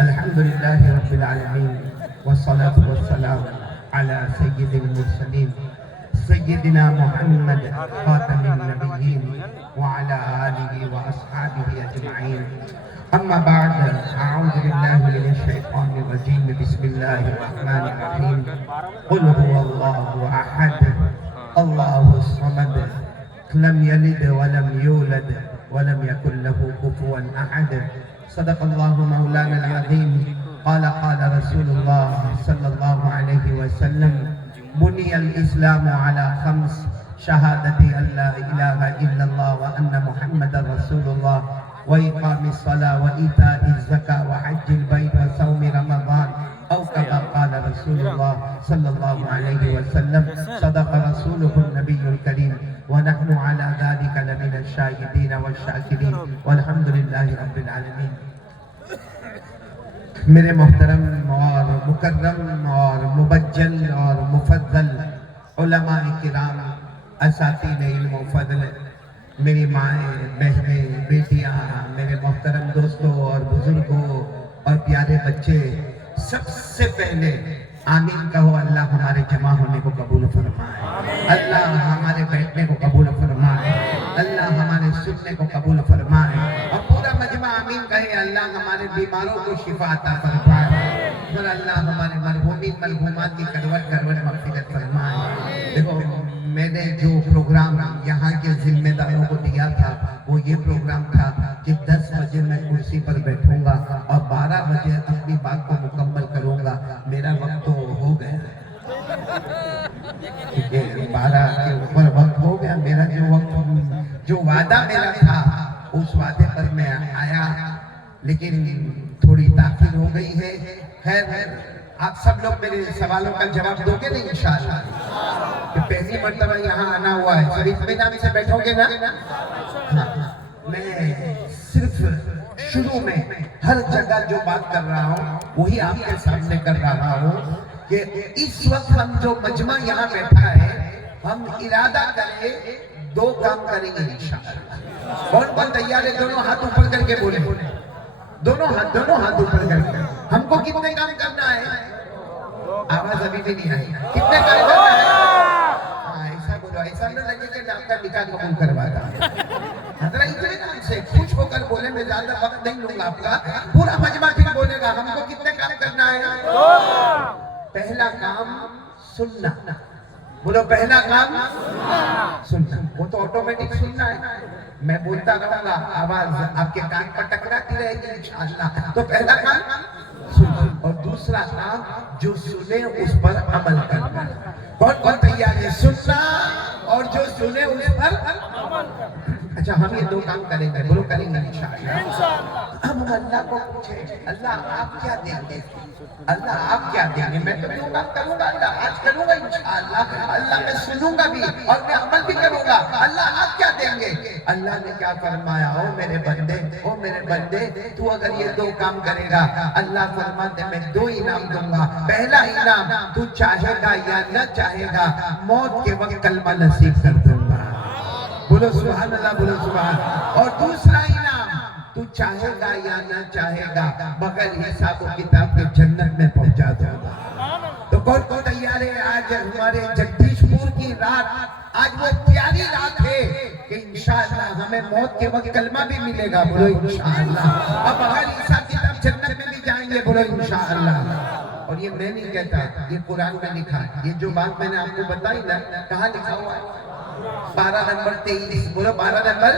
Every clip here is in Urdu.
الحمد لله رب العالمين والصلاة والسلام على سيد المرسلين سيدنا محمد خاتم النبيين وعلى آله وأصحابه أجمعين أما بعد أعوذ بالله من الشيطان الرجيم بسم الله الرحمن الرحيم قل هو الله أحد الله الصمد لم يلد ولم يولد ولم يكن له كفوا أحد صدق الله مولانا العظيم قال رسول الله صلى الله عليه وسلم بني الإسلام على خمس شهادة أن لا إله إلا الله وأن محمد رسول الله وإقام الصلاة وإيتاء الزكاة وحج البيت وصوم رمضان أو كما قال رسول الله صلى الله عليه وسلم صدق رسوله النبي الكريم ونحن على ذلك لمن الشاهدين والشاكرين والحمد لله رب العالمين. میرے محترم اور مکرم اور مبجل اور مفضل علماء کرام، اساتذہ علم و فضل، میری مائیں، بہنیں، بیٹیاں، میرے محترم دوستوں اور بزرگوں اور پیارے بچے، سب سے پہلے آمین کہو. اللہ ہمارے جمع ہونے کو قبول فرمائے، اللہ ہمارے بیٹھنے کو قبول فرمائے، اللہ ہمارے سننے کو قبول فرمائے، اور پورا مجمع آمین کہے. اللہ ہمارے بیماروں کو شفا عطا فرمائے، اور اللہ ہمارے مرحومین مرحومات کی کروٹ مغفرت فرمائے. دیکھو، میں نے جو پروگرام یہاں کے ذمہ داروں کو دیا تھا وہ یہ پروگرام تھا کہ 10 بجے میں کرسی پر بیٹھوں گا اور 12 بجے اپنی بات کو مکمل کروں گا. میرا وقت تو ہو گیا، 12 کے اوپر وقت ہو گیا. میرا جو وعدہ میرا تھا اس وعدے پر میں آیا، لیکن تھوڑی تاخیر ہو گئی ہے. خیر، آپ سب لوگ میرے سوالوں کا جواب دو گے نہیں انشاءاللہ؟ کہ پہلی مرتبہ یہاں آنا ہوا ہے، سب اطمینان سے بیٹھو گے نا؟ میں صرف شروع میں ہر جگہ جو بات کر رہا ہوں وہی آپ کے سامنے کر رہا ہوں کہ اس وقت ہم جو مجمع یہاں بیٹھا ہے، ہم ارادہ کریں 2 کام کریں گے انشاءاللہ. کون تیار ہے؟ دونوں ہاتھ اوپر کر کے بولے، دونوں ہاتھ اوپر کر کے. ہم کو کتنے کام کرنا ہے؟ آواز ابھی بھی نہیں آئی. کتنے کام کرنا ہے؟ ایسا بولو، ایسا نہ لگے کہ آپ کا نکاح قبول کروا رہا. حضرت اطمینان سے خوش ہو کر بولے، میں زیادہ وقت نہیں لوں گا آپ کا. پورا مجمع پھر بولے گا. ہم کو کتنے کام کرنا ہے؟ پہلا کام سننا. بولو، پہلا کام سننا. وہ تو آٹومیٹک سننا ہے، میں بولتا رہوں گا، آواز آپ کے کان پر ٹکراتی رہے گی انشاءاللہ. تو پہلا کام سننا، اور دوسرا کام جو سنے اس پر عمل کرنا. کون تیار ہے؟ سننا اور جو سنے اس پر عمل کرنا. اچھا، ہم یہ 2 کام کریں گے. بولو، کریں گے انشاءاللہ. ہم اللہ کو پوچھیں، اللہ آپ کیا دیں گے؟ اللہ آپ کیا دیں گے؟ میں تو جو کام کروں گا اللہ آج کروں گا انشاءاللہ. اللہ میں سنوں گا بھی اور میں عمل بھی کروں گا. اللہ آپ کیا دیں گے؟ اللہ نے کیا فرمایا؟ او میرے بندے، تو اگر یہ 2 کام کرے گا، اللہ فرماتے میں 2 انعام دوں گا. پہلا انعام، تو چاہے گا یا نہ چاہے گا، موت کے وقت کلمہ نصیب کر دوں گا. بولو سبحان اللہ، بولو سبحان. اور دوسرا انعام، تو چاہے گا یا نہ چاہے گا، بغیر حساب و کتاب کے جنت میں پہنچا دوں گا. تو کون تیار ہے؟ آج ہمارے جگدیش پور کی رات، آج وہ پیاری رات ہے کہ انشاءاللہ ہمیں موت کے وقت کلمہ بھی ملے گا. بولو انشاءاللہ. اب بغیر حساب کتاب جنت میں بھی جائیں گے. بولو انشاءاللہ. اور یہ میں نہیں کہتا، یہ قرآن میں لکھا ہے. یہ جو بات میں نے آپ کو بتائی نا، کہاں لکھا ہوا ہے؟ 12 نمبر 23. بولو 12 نمبر.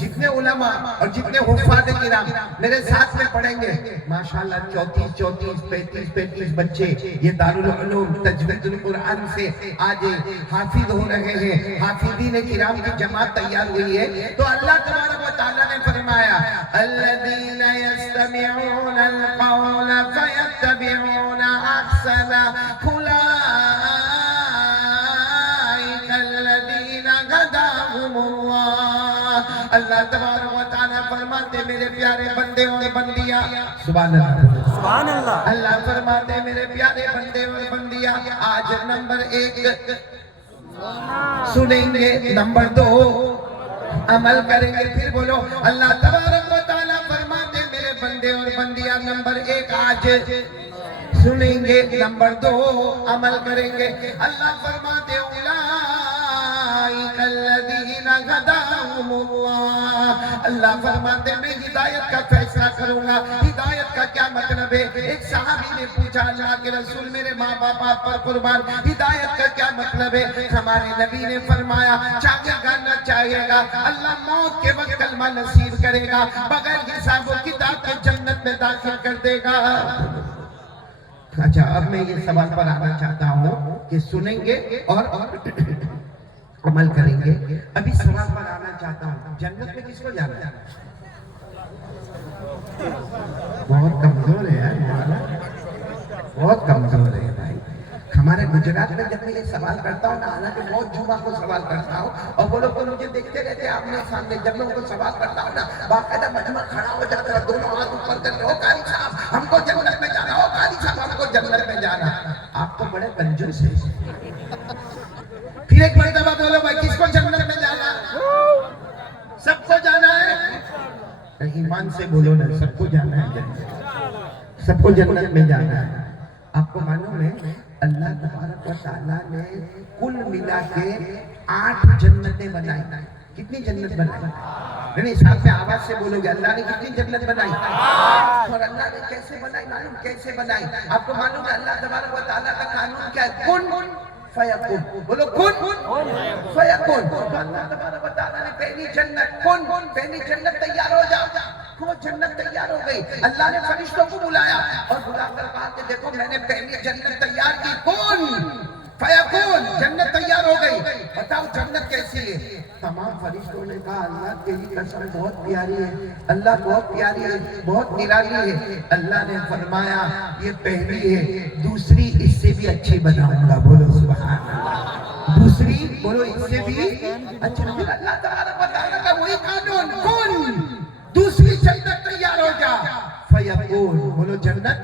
جتنے علماء اور جتنے حفاظ کرام میرے ساتھ میں پڑھیں گے، ماشاءاللہ 34 35 بچے یہ دارالعلوم تجوید القرآن سے آج حافظ ہو رہے ہیں. حافظین کرام کی جماعت تیار ہوئی ہے. تو اللہ تبارک و تعالیٰ نے فرمایا، الذین یستمعون القول فیتبعون احسنہ، اللہ تبارک و تعالیٰ فرماتے میرے پیارے بندے اور بندیاں، سبحان اللہ سبحان اللہ. اللہ فرماتے میرے پیارے بندے اور بندیاں، آج نمبر 1 سنیں گے، نمبر 2 عمل کریں گے. پھر بولو اللہ تبارک و تعالیٰ فرماتے میرے بندے اور بندیاں نمبر 1 آج سنیں گے, نمبر 2 عمل کریں گے. اللہ فرماتے اولئک الذین ھداھم اللہ, اللہ فرماتے میں ہدایت کا فیصلہ کروں گا. ہدایت کا کیا مطلب ہے؟ ایک صحابی نے پوچھا اللہ کے رسول میرے ماں باپ آپ پر قربان, ہدایت کا کیا مطلب ہے؟ ہمارے نبی نے فرمایا چاہے گا نہ چاہے گا اللہ موت کے وقت کلمہ نصیب کرے گا, بغیر حساب و کتاب کے جنت میں داخل کر دے گا. اچھا اب میں یہ سوال پر آنا چاہتا ہوں کہ سنیں گے اور عمل کریں گے. ابھی سوال پر آنا چاہتا ہوں جنت میں کس کو جانا ہے؟ بہت کمزور ہے یار, بہت کمزور ہے بھائی. ہمارے گجرات میں جب میں یہ سوال کرتا ہوں نا, حالانکہ بہت جمعہ کو سوال کرتا ہوں اور وہ لوگ مجھے دیکھتے رہتے ہیں آمنے سامنے, جب میں ان کو سوال کرتا ہوں نا باقاعدہ مجمع کھڑا ہو جاتا ہے, دونوں ہاتھ اوپر کر کے, او قاری صاحب ہم کو جنت میں جانا, او قاری صاحب ہم کو جنت میں جانا. آپ تو بڑے کنجوس ہیں. پھر ایک مرتبہ بولو بھائی کس کو جنت میں جانا؟ سب کو جانا ہے. ایمان سے بولو نا, سب کو جانا ہے جنت, سب کو جنت میں جانا ہے. آپ کو معلوم ہے اللہ تبارک و تعالیٰ نے کل ملا کے 8 جنتیں بنائی. کتنی جنت بنائی؟ نہیں ساتھ میں آواز سے بولو گے اللہ نے کتنی جنت بنائی؟ اور اللہ نے کیسے بنائی معلوم؟ کیسے بنائی؟ آپ کو معلوم ہے اللہ تبارک و تعالیٰ کا قانون کیا ہے؟ کن فیکون. بولو کن فیکون. تو اللہ تبارک و تعالیٰ نے پہلی جنت کن, پہلی جنت تیار ہو جا, وہ جنت تیار ہو گئی. اللہ نے فرشتوں کو بلایا اور بلا کر کہا کہ دیکھو میں نے پہلی جنت تیار کی, کن فیکون, جنت تیار ہو گئی. بتاؤ جنت کیسی ہے؟ تمام فرشتوں نے کہا اللہ تیری قسم بہت پیاری ہے, اللہ بہت پیاری ہے, بہت نرالی ہے. اللہ نے فرمایا یہ پہلی ہے, دوسری اس سے بھی اچھی بناؤں گا. بولو سبحان اللہ. دوسری بولو اس سے بھی اچھا. پھر اللہ تبارک و تعالیٰ کا وہی قانون, کن دوسری جنت تیار ہو جا فیکون. بولو جنت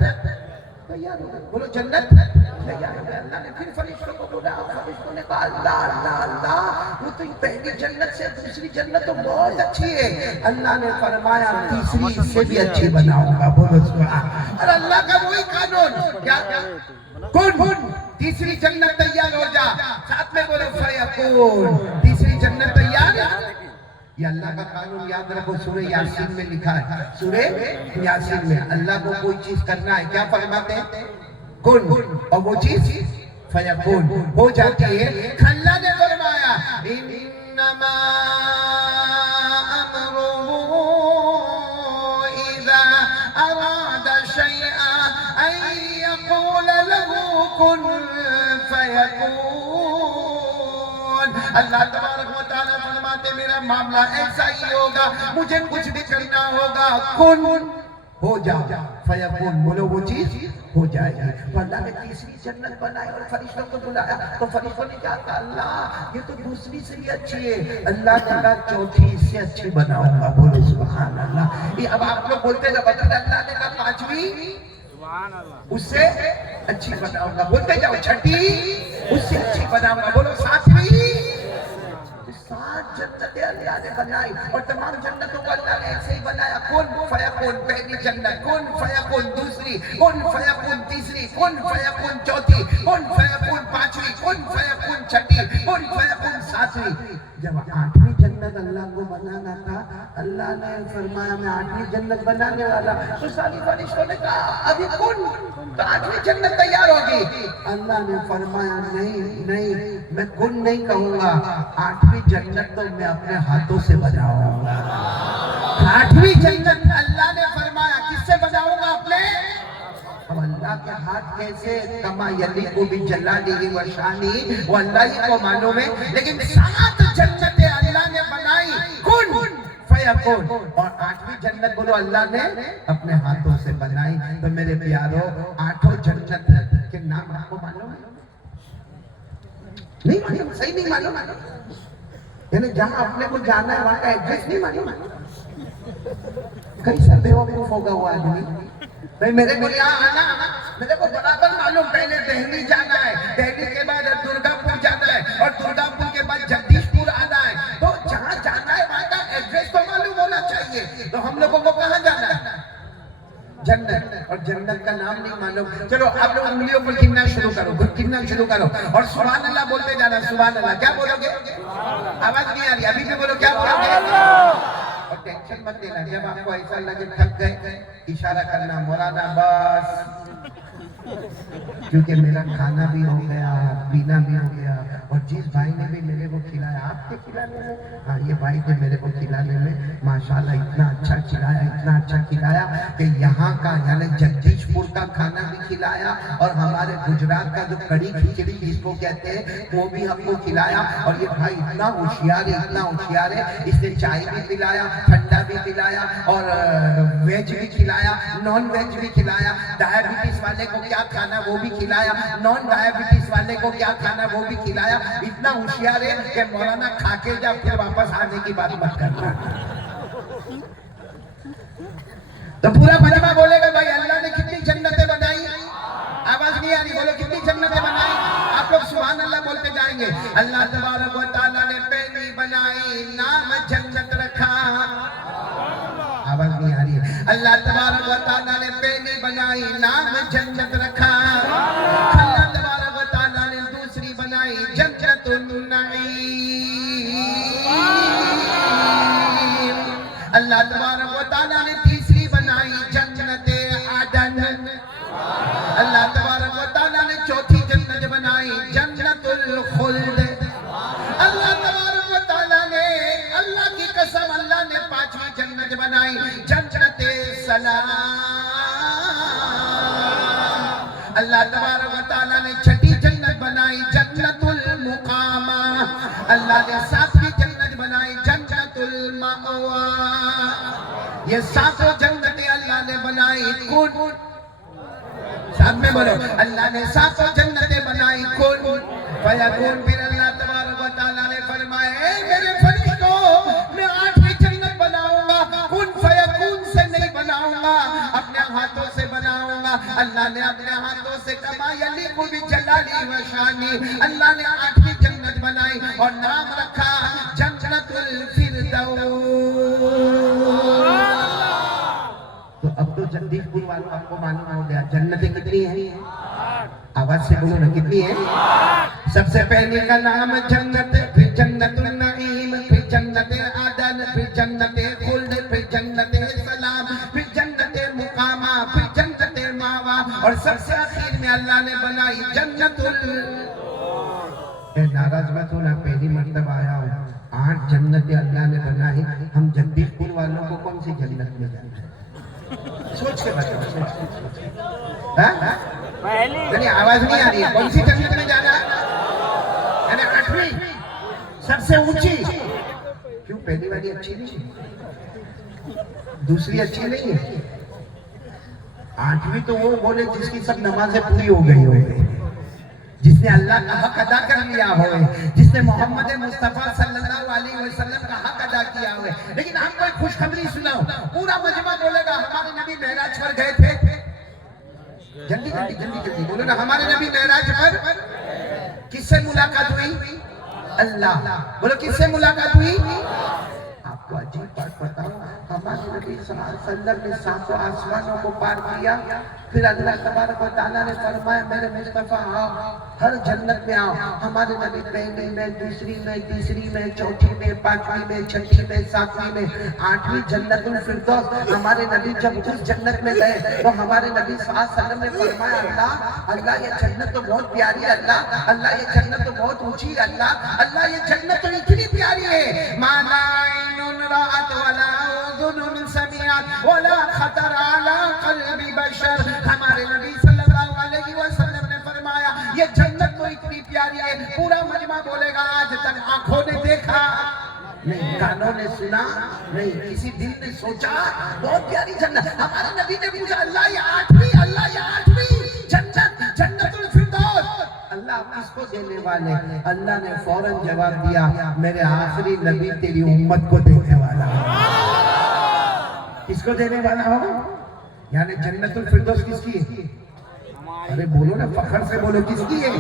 تیار ہو گئی. بولو جنت تیار ہو گئی. اللہ نے پھر فرشتوں کو بلایا, فرشتوں نے کہا اللہ اللہ اللہ وہ تو پہلی جنت سے دوسری جنت تو بہت اچھی ہے. اللہ نے فرمایا تیسری اس سے بھی اچھی بناؤں گا. بولو سبحان. اور اللہ کا وہی قانون کیا کن تیسری جنت تیار ہو جا, ساتھ میں بولو فیکون, تیسری جنت تیار. یہ اللہ کا قانون یاد رکھو, سورہ یاسین میں لکھا ہے. سورہ یاسین میں اللہ کو کوئی چیز کرنا ہے کیا فرماتے ہیں؟ کن, اور وہ چیز فیکون ہو جاتی ہے. اللہ نے فرمایا انما امرہ اذا اراد شیئا ان یقول له کن فیکون. اللہ تبارک و تعالیٰ فرماتے میرا معاملہ ایسا ہی ہوگا, مجھے کچھ بھی کرنا ہوگا کن ہو جا فیکون. بولو وہ چیز ہو جائے گی. تو اللہ نے تیسری جنت بنائی اور فرشتوں کو بلایا, تو فرشتوں نے کہا کہ اللہ یہ تو دوسری سے بھی اچھی ہے. اللہ نے کہا چوتھی اس سے اچھی بناؤں گا. بولو سبحان اللہ. یہ اب آپ لوگ بولتے جب اللہ نے کہا پانچویں اس سے اچھی بناؤں گا, بولتے جاؤ چھٹی اس سے اچھی بناؤں گا. بولو ساتویں. 7 جنتیں اللہ نے بنائی اور تمام جنتوں کو اللہ نے ایسے ہی بنایا. کن فیکون پہلی جنت, کن فیکون دوسری, کن فیکون تیسری, کن فیکون چوتھی, کن فیکون پانچویں, کن فیکون چھٹی, کن فیکون ساتویں. جب 8ویں جنت اللہ کو بنانا تھا, اللہ نے فرمایا میں 8ویں جنت بنانے والا. تو ساری فرشتوں نے کہا ابھی کن, تو 8ویں جنت تیار ہوگی. اللہ نے فرمایا نہیں نہیں, میں کن نہیں کہوں گا, 8ویں جنت تو میں اپنے ہاتھوں سے بناؤں گا. 8ویں جنت اللہ نے فرمایا کس سے بناؤں گا؟ اپنے. اب اللہ کے ہاتھ کیسے؟ کما یلیقو بجلالہ و شانہ, وہ اللہ ہی کو معلوم ہے. لیکن 7 جنتیں اللہ نے بنائی کن فیکون, اور 8ویں جنت بولو اللہ نے اپنے ہاتھوں سے بنائی. تو میرے پیارو 8 جنت کے نام آپ کو معلوم ہے؟ نہیں معلوم, صحیح نہیں معلوم. یعنی جہاں اپنے کو جانا ہے وہاں کا ایڈریس نہیں معلوم. کئی سر بیوقوف ہوگا وہ آدمی. بھئی میرے کو یہاں آنا, میرے کو برابر معلوم پہلے دہلی جانا ہے, دہلی کے بعد درگا پور جانا ہے, اور درگا پور کے بعد جگدیش پور آنا ہے. تو جہاں جانا ہے وہاں تو ہم لوگوں کو کہاں جانا ہے؟ جنت. اور جنت کا نام نہیں معلوم. چلو آپ لوگ انگلیوں پر گننا شروع کرو, گننا شروع کرو اور سبحان اللہ بولتے جانا. سبحان اللہ. کیا بولو گے؟ آواز نہیں آ رہی, ابھی بھی بولو. کیا بولو گے؟ اور ٹینشن مت لینا. جب آپ کو ایسا لگے تھک گئے, اشارہ کرنا مولانا بس, کیونکہ میرا کھانا بھی ہو گیا, پینا بھی ہو گیا, اور جس بھائی نے بھی میرے کو کھلایا, آپ کے کھلانے میں, ہاں یہ بھائی تھے میرے کو کھلانے میں, ماشاءاللہ اتنا اچھا کھلایا, اتنا اچھا کھلایا کہ یہاں کا یعنی جگدیش پور کا کھانا بھی کھلایا, اور ہمارے گجرات کا جو کڑی کھچڑی جس کو کہتے ہیں وہ بھی ہم کو کھلایا. اور یہ بھائی اتنا ہوشیار ہے, اتنا ہوشیار ہے, اس نے چائے بھی پلایا, ٹھنڈا بھی پلایا, اور ویج بھی کھلایا, نان ویج بھی کھلایا, ڈائبٹیز والے کو کیا کھانا وہ بھی کھلایا, نان ڈائبٹیز والے کو کیا کھانا وہ بھی کھلایا. اتنا ہوشیار ہے کہ مولانا کھا کے جا پھر واپس آنے کی بات مت کرنا. تو پورا مجمع بولے گا بھائی اللہ نے کتنی جنتیں بنائی. آواز نہیں آ رہی, بولو کتنی جنتیں بنائی. آپ لوگ سبحان اللہ بولتے جائیں گے. اللہ تبارک و تعالیٰ نے پہلی بنائی, نام جنت رکھا. آواز نہیں آ رہی ہے. اللہ تبارک و تعالیٰ نے پہلی بنائی, نام جنت رکھا. اللہ تبارک و تعالیٰ نے دوسری بنائی, جنت النعیم. اللہ تبارک و تعالیٰ نے تیسری بنائی, جنت عدن. اللہ تبارک و تعالیٰ نے چوتھی جنت بنائی, جنت الخلد. اللہ تبارک و تعالیٰ نے, اللہ کی قسم, اللہ نے پانچویں جنت بنائی, جنت سلام. اللہ تبارک و تعالیٰ نے چھٹی جنت بنائی, جنت المقامہ. اللہ نے ساتویں جنت بنائی, جنت المأوا. یہ ساتوں جنتیں اللہ نے بنائی, کن. ساتھ میں بولو, اللہ نے ساتوں جنتیں بنائی, کن فیکون. پھر اللہ تبارک و تعالیٰ نے فرمایا, اے میرے فرشتوں, میں 8ویں جنت بناؤں گا, کن فیکون سے نہیں بناؤں گا, اپنے ہاتھوں سے بناؤں گا. اللہ نے اپنے ہاتھوں سے کما یلیق بجلالی و شانی, اللہ نے 8ویں جنت بنائی اور نام رکھا جنت الفردوس. تو اب تو جگدیش پور والوں آپ کو معلوم ہو گیا جنتیں کتنی ہیں. آواز سے بولو نا, کتنی ہیں. سب سے پہلے کا نام جنت, پھر جنت النعیم, پھر جنت عدن, پھر جنت خلد, پھر جنت سلام, پھر جنت مقامہ, پھر جنت ماوا, اور سب سے آخر میں اللہ نے بنائی جنت ناراض مت ہونا, پہلی مرتبہ آیا ہوں. 8 جنتیں اللہ نے بنائی, ہم جگدیش پور والوں کو کون سی جنت میں جانا ہے؟ سوچ کے بتاؤ. یعنی آواز نہیں آ رہی ہے, کون سی جنت میں جانا ہے؟ یعنی 8ویں سب سے اونچی. کیوں پہلی والی اچھی نہیں, دوسری اچھی نہیں ہے؟ 8ویں تو وہ بولے جس کی سب نمازیں پوری ہو گئی ہوئے, جس نے اللہ کا حق ادا کر لیا ہوئے, جس نے محمد مصطفیٰ صلی اللہ علیہ وسلم کا حق ادا کیا ہوئے. لیکن آپ کو ایک خوشخبری سناؤ, پورا مجمع بولے گا ہمارے نبی معراج پر گئے تھے. جلدی جلدی جلدی جلدی بولو نا, ہمارے نبی معراج پر کس سے ملاقات ہوئی؟ اللہ. بولو کس سے ملاقات ہوئی؟ آپ کو عجیب بات بتاؤ, ہمارے نبی صلی اللہ علیہ وسلم نے 7 آسمانوں کو پار کیا, پھر اللہ تبارک و تعالیٰ نے فرمایا میرے مصطفیٰ آؤ, ہر جنت میں آؤ. ہمارے نبی پہلی میں, دوسری میں, تیسری میں, چوتھی میں, 5ویں میں, 6ویں میں, 7ویں میں, 8ویں جنت الفردوس. ہمارے نبی جب اس جنت میں گئے تو ہمارے نبی صلی اللہ علیہ وسلم نے فرمایا, اللہ یہ جنت تو بہت پیاری ہے, اللہ یہ جنت تو بہت اونچی ہے, اللہ یہ جنت تو اتنی پیاری ہے, مانا رأت ولا اذن سمعت ولا خطر على قلب بشر. ہمارے نبی صلی اللہ علیہ وسلم نے فرمایا یہ جنت تو اتنی پیاری ہے, پورا مجمع بولے گا آج تک آنکھوں نے دیکھا نہیں, کانوں نے سنا نہیں, کسی دل نے سوچا, بہت پیاری جنت. ہمارے نبی نے پوچھا, اللہ یہ 8ویں, اللہ یہ 8ویں جنت, جنت الفردوس, اللہ کس کو دینے والے؟ اللہ نے فوراً جواب دیا, میرے آخری نبی تیری امت کو دینے والا ہے. کس کو دینے والا ہو؟ یعنی جنت الفردوس کس کی ہے؟ ارے بولو نا, فخر سے بولو, کس کی ہے؟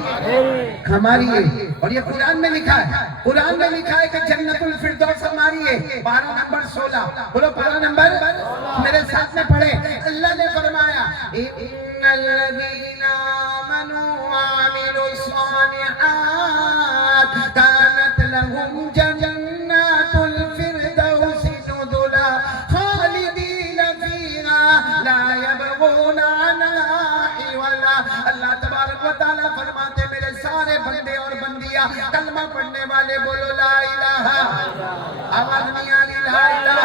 ہماری ہے. اور یہ قرآن میں لکھا ہے، قرآن میں لکھا ہے کہ جنت الفردوس ہماری ہے، پارہ نمبر 16، بولو پارہ نمبر، میرے ساتھ میں پڑھے، اللہ نے فرمایا ان الذین آمنوا وعملوا الصالحات كانت لهم جنات الفردوس نزلا خالدین فیہا لا یبغون عنہا حولا۔ اللہ تبارک و تعالیٰ فرماتے میرے سارے بندے اور بندیاں کلمہ پڑھنے والے بولو لا الہ، آواز نہیں آ رہی، لا الہ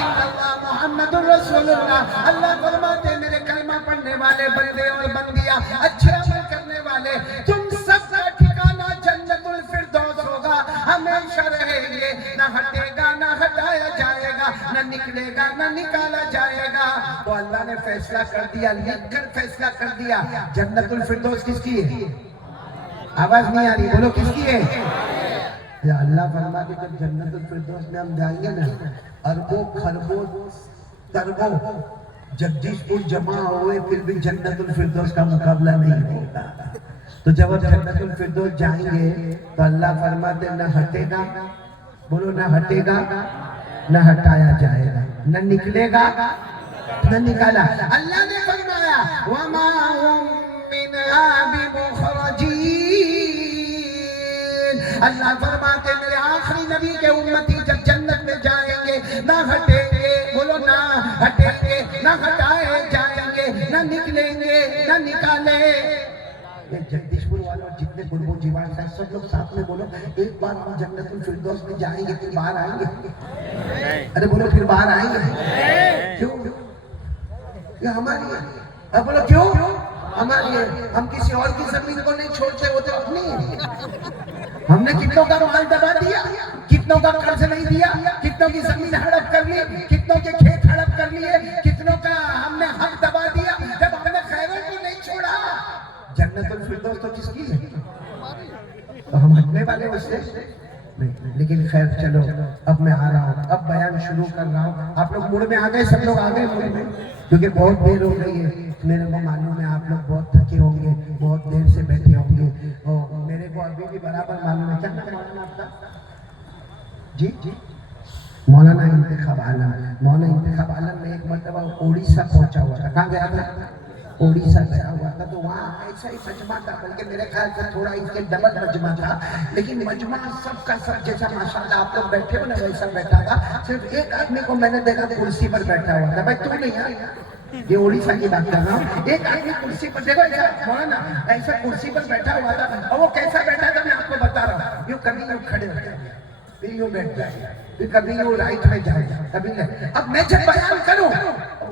الا اللہ محمد رسول اللہ۔ اللہ فرماتے میرے کلمہ پڑھنے والے بندے اور بندیاں، اچھے عمل کرنے والے، تم سب کا ٹھکانہ جنت الفردوس ہوگا، ہمیشہ رہیں گے، نہ ہٹے گا نہ ہٹایا جائے گا، نہ نکلے گا نہ نکالا جائے گا۔ تو اللہ نے فیصلہ کر دیا، لکھ کر فیصلہ کر دیا، جنت الفردوس کس کی ہے؟ آواز نہیں آ رہی، بولو کس کی ہے؟ یا اللہ فرما کہ جب جنت الفردوس میں ہم جائیں گے نا، اربوں خربوں تربوں جگدیش پور جمع ہوئے پھر بھی جنت الفردوس کا مقابلہ نہیں ہوگا۔ تو جب ہم جنت الفردوس جائیں گے تو اللہ فرماتے نہ ہٹے گا، بولو نہ ہٹے گا نہ ہٹایا جائے گا، نہ نکلے گا نہ نکالا۔ اللہ نے فرمایا وَمَا هُمْ مِنْهَا بِمُخْرَجِينَ۔ اللہ فرماتے میرے آخری نبی کے امتی جب جنت میں جائیں گے نہ ہٹیں گے، بولو نہ ہٹیں گے نہ ہٹائے جائیں گے، نہ نکلیں گے نہ نکالے۔ یہ جگدیش پور والوں جتنے قرب و جیوان ہیں سب لوگ ساتھ میں بولو ایک بار ہم جنت الفردوس میں جائیں گے پھر باہر آئیں گے؟ ارے بولو پھر باہر آئیں گے؟ کیوں؟ یہ ہماری ہے۔ اب بولو کیوں؟ ہماری ہے۔ ہم کسی اور کی زمین کو نہیں چھوڑتے، وہ تو اپنی ہے۔ ہم نے کتنوں کا مال دبا دیا، کتنوں کا قرض نہیں دیا، کتنوں کی زمین ہڑپ کر لی، کتنوں کے کھیت ہڑپ کر لیے، کتنوں کا ہم نے حق دبا دیا، جب ہم نے خیروں کو نہیں چھوڑا۔ جنت الفردوس تو کس کی ہے؟ تو ہم ہٹنے والے اس سے نہیں۔ لیکن خیر چلو اب میں آ رہا ہوں، اب بیان شروع کر رہا ہوں۔ آپ لوگ موڑ میں آ گئے، سب لوگ آ گئے موڑ میں، کیونکہ بہت دیر ہو گئی ہے۔ میرے کو معلوم ہے آپ لوگ بہت تھکے ہوں گے، بہت دیر سے بیٹھے ہوں گے، اور میرے کو ابھی بھی برابر معلوم ہے۔ کیا نام ہے مولانا آپ کا؟ جی مولانا انتخاب عالم۔ مولانا انتخاب عالم میں ایک مرتبہ اڑیسہ پہنچا ہوا تھا۔ کہاں گیا تھا؟ اڑیسہ گیا ہوا تھا، تو وہاں ایسا ہی مجمع تھا، بلکہ میرے خیال سے تھوڑا اس کے ڈبل مجمع تھا، لیکن مجمع سب کا سب جیسا ماشاءاللہ آپ لوگ بیٹھے ہو نا ویسا بیٹھا تھا۔ صرف ایک آدمی کو میں نے دیکھا کرسی پر بیٹھا ہوا تھا۔ بھائی تو نہیں ہے، یہ اڑیسہ کی بات کر رہا ہوں۔ ایک آدمی کرسی پر، دیکھو مولانا ایسا کرسی پر بیٹھا ہوا تھا، اور وہ کیسا بیٹھا تھا میں آپ کو بتا رہا ہوں۔ یوں کبھی یوں کھڑے ہو جائے، پھر یوں بیٹھ جائے، پھر کبھی یوں رائٹ میں جائے، کبھی نہیں۔ اب میں جب بیان کروں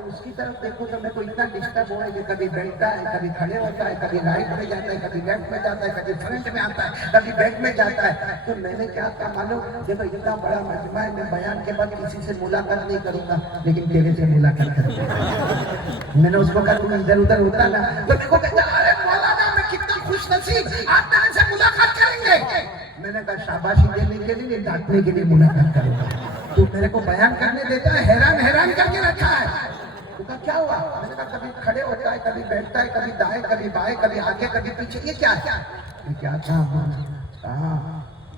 اس کی طرف دیکھو تو میں کو اتنا ڈسٹرب ہو رہا ہے کہ کبھی بیٹھتا ہے، کبھی کھڑے ہوتا ہے، کبھی رائٹ میں جاتا ہے، کبھی لیفٹ میں جاتا ہے، کبھی فرنٹ میں آتا ہے، کبھی بیک میں جاتا ہے۔ تو میں نے کیا کہا معلوم، دیکھو اتنا بڑا مجمع ہے، میں بیان کے بعد کسی سے ملاقات نہیں کروں گا، لیکن تیرے سے ملاقات کروں گا۔ میں نے اس کو کہا تم ادھر ادھر ہوتا نا، تو میرے کو کہتا ارے مولانا میں کتنا خوش نصیب، آپ میرے سے ملاقات کریں گے۔ میں نے کہا شاباشی دینے کے لیے ڈانٹنے کے لیے ملاقات کروں گا، تو میرے کو بیان کرنے دیتا ہے، حیران کر کے رکھا ہے۔ تو کہا کیا ہوا؟ میں نے کہا کبھی کھڑے ہوتا ہے، کبھی بیٹھتا ہے، کبھی دائیں کبھی بائیں، کبھی آگے کبھی پیچھے، یہ کیا ہے؟ یہ کیا تھا؟ کہا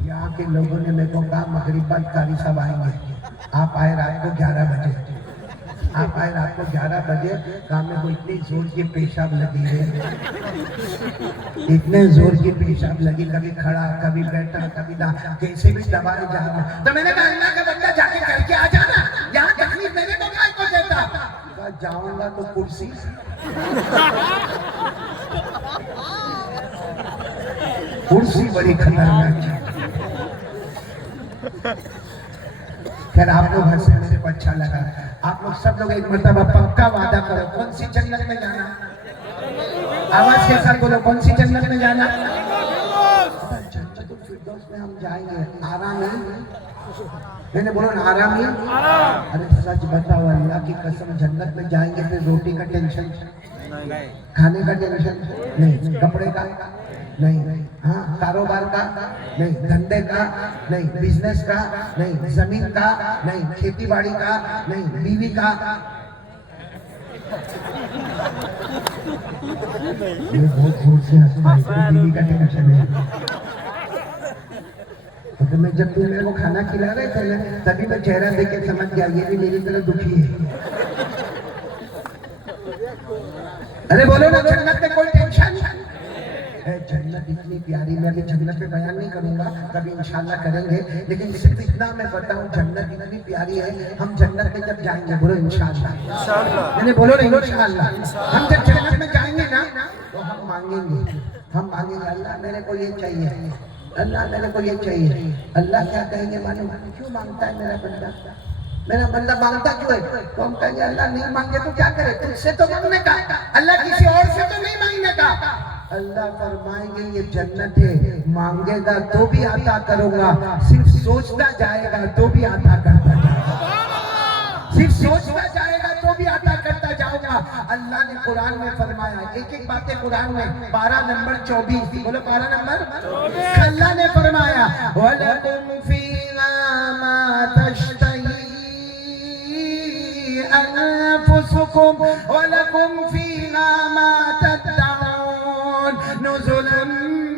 یہاں کے لوگوں نے میرے کو کہا مغرب بعد قاری صاحب آئیں گے، آپ آئے رات کو 11 بجے، آپ آئے رات کو 11 بجے۔ کہا میں کو اتنی زور کی پیشاب لگی ہے، اتنے زور کی پیشاب لگی، کبھی کھڑا کبھی بیٹھا کبھی کیسے بھی دبائے جا رہا۔ تو میں نے کہا اللہ کا بندہ جا کے کر کے آ جانا، یہاں تکلیف میرے کو کائے کو دیتا؟ جاؤں گا تو کرسی بڑی خطرناک ہے۔ پھر آپ لوگ ہنسے، میرے کو اچھا لگا۔ آپ لوگ سب لوگ ایک مرتبہ پکا وعدہ کرو، کون سی جنت میں جانا؟ آواز کے ساتھ بولو، کون سی جنت میں جانا؟ جنت الفردوس میں ہم جائیں گے، آرام ہے۔ میں نے بولا آرام ہی؟ ارے سچ بتاؤ اللہ کی قسم، جنت میں جائیں گے پھر روٹی کا ٹینشن، کھانے کا ٹینشن نہیں، کپڑے کا نہیں، ہاں کاروبار کا نہیں، دھندے کا نہیں، بزنس کا نہیں، زمین کا نہیں، کھیتی باڑی کا نہیں، بیوی کا۔ یہ بہت زور سے ہنستا ہے، بیوی کا ٹینشن ہے۔ تو میں جب تم میرے کو کھانا کھلا رہے تھے نا تبھی میں چہرہ دیکھ کے سمجھ گیا یہ بھی میری طرح دکھی ہے. ارے بولو نا جنت میں کوئی ٹینشن نہیں. جنت اتنی پیاری, میں ابھی جنت میں بیان نہیں کروں گا, کبھی انشاءاللہ کریں گے, لیکن صرف اتنا میں بتاؤں جنت اتنی پیاری ہے. ہم جنت میں جب جائیں گے, بولو انشاءاللہ, میں نے بولو نہیں انشاءاللہ, ہم جب جنت میں جائیں گے نا تو ہم مانگیں گے, ہم مانگیں گے اللہ میرے کو یہ چاہیے, اللہ میرے کو یہ چاہیے. اللہ کیا کہیں گے معلوم, کیوں مانگتا ہے میرا بندہ, میرا بندہ مانگتا کیوں ہے؟ تو ہم کہیں گے اللہ نہیں مانگے تو کیا کرے, تجھ سے تو مانگنے کا, اللہ کسی اور سے تو نہیں مانگنے کا. اللہ فرمائیں گے یہ جنت ہے, مانگے گا تو بھی عطا کروں گا, صرف سوچتا جائے گا تو بھی عطا کرتا جائے گا, صرف سوچتا جائے گا تو بھی عطا کرتا جاؤں گا. اللہ نے قرآن میں فرمایا, ایک ایک باتیں قرآن میں, پارہ نمبر 24, بولو پارہ نمبر 24, اللہ نے فرمایا وَلَكُمْ فِيهَا مَا تَشْتَهِي أَنفُسُكُمْ وَلَكُمْ فِيهَا مَا تَدَّعُونَ نُزُلًا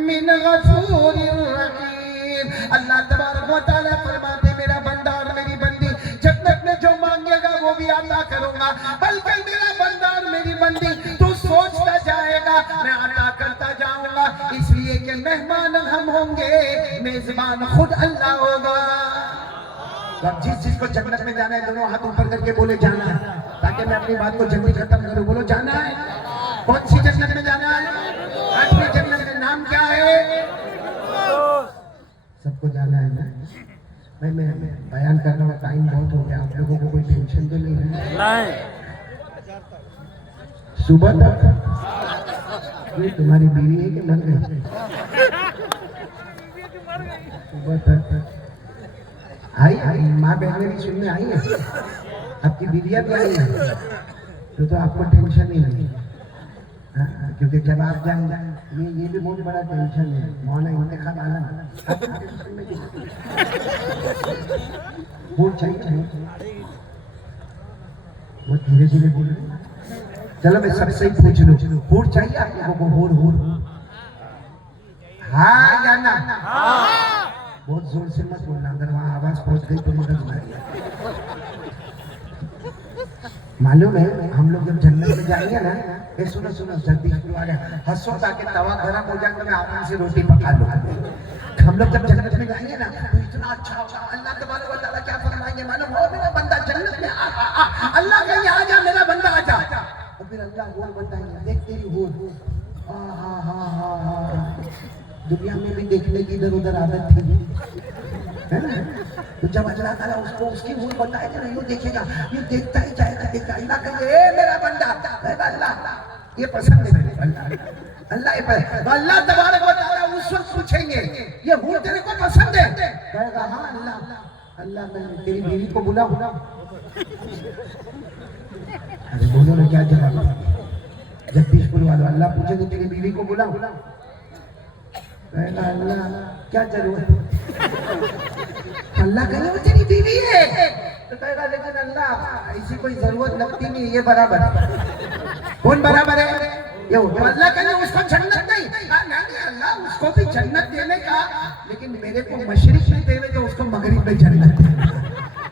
مِّنْ غَفُورٍ رَحِيمٍ. اللہ تبارک و تعالیٰ فرماتے میرا بندہ اور میری بندی جنت میں جو مانگے گا وہ بھی عطا کروں گا, بلکہ میرا بندہ اور میری بندی تو سوچتا جائے گا میں عطا کرتا جاؤں گا, اس لیے کہ مہمان ہم ہوں گے, میزبان خود اللہ ہوگا. اب جس کو جنت میں جانا ہے دونوں ہاتھ اوپر کر کے بولے جانا ہے, تاکہ میں اپنی بات کو جلدی ختم کروں. بولو جانا ہے. کون سی جنت میں جانا ہے؟ 8ویں جنت کا نام کیا ہے؟ سب کو جانا ہے نا. میں بیان کر رہا ہوں, ٹائم بہت ہو گیا, آپ لوگوں کو کوئی ٹینشن تو نہیں ہے؟ صبح تک یہ تمہاری بیوی ہے کہ مر گئی؟ صبح تک آئی ماں بہنیں بھی سننے آئی ہیں, آپ کی بیویاں بھی آئی ہیں, تو آپ کو ٹینشن ہی نہیں, کیونکہ جب آپ جائیں یہ بھی بہت بڑا ٹینشن ہے, مولانا انتخاب آنا بہت چاہیے, بہت دھیرے دھیرے بول رہے. چلو میں سب سے ہی پوچھ لوں, بہت چاہیے آپ لوگوں کو؟ ہور ہاں یا نا؟ بہت زور سے مت بولنا, اگر وہاں آواز پہنچ گئی تو مدد ماری. معلوم ہے ہم لوگ جب جنت میں جائیں گے نا, سنو جلدی شروع آ گیا, ہنسو تاکہ توا گرم ہو جائے تو میں آرام سے روٹی پکا لوں. ہم لوگ جب جنت میں جائیں گے نا تو اتنا اچھا ہوگا. اللہ تبارک و تعالیٰ کیا فرمائیں گے معلوم ہو, میرا بندہ جنت میں اللہ کہیں آ جا, میرا بندہ آ جا. اور پھر اللہ ہور بتائیں گے, دیکھ تیری ہور, دنیا میں بھی دیکھنے کی ادھر ادھر عادت تھی, تو جب اللہ تعالیٰ اس کو اس کی ہور بتائے گا نا, یہ دیکھے گا, یہ دیکھتا ہی جائے گا, دیکھتا. اللہ کہے اے میرا بندہ, اللہ یہ پسند ہے میرے بندہ, اللہ یہ پسند. اللہ تبارک و تعالیٰ اس وقت پوچھیں گے یہ ہور تیرے کو پسند ہے؟ کہے گا ہاں اللہ میں تیری بیوی کو بلا. ارے بولو نا کیا جواب ہے؟ جگدیش پور والوں, اللہ پوچھے گا تیری بیوی کو بلا, کہے گا اللہ کیا ضرورت؟ اللہ کہے وہ تیری بیوی ہے, تو کہے گا لیکن اللہ ایسی کوئی ضرورت لگتی نہیں, یہ برابر ہے. کون برابر ہے؟ یہ اللہ کہے اس کو جنت نہیں, اللہ اس کو بھی جنت دینے کا, لیکن میرے کو مشرق میں دینے جو اس کو مغرب میں جنت دینا.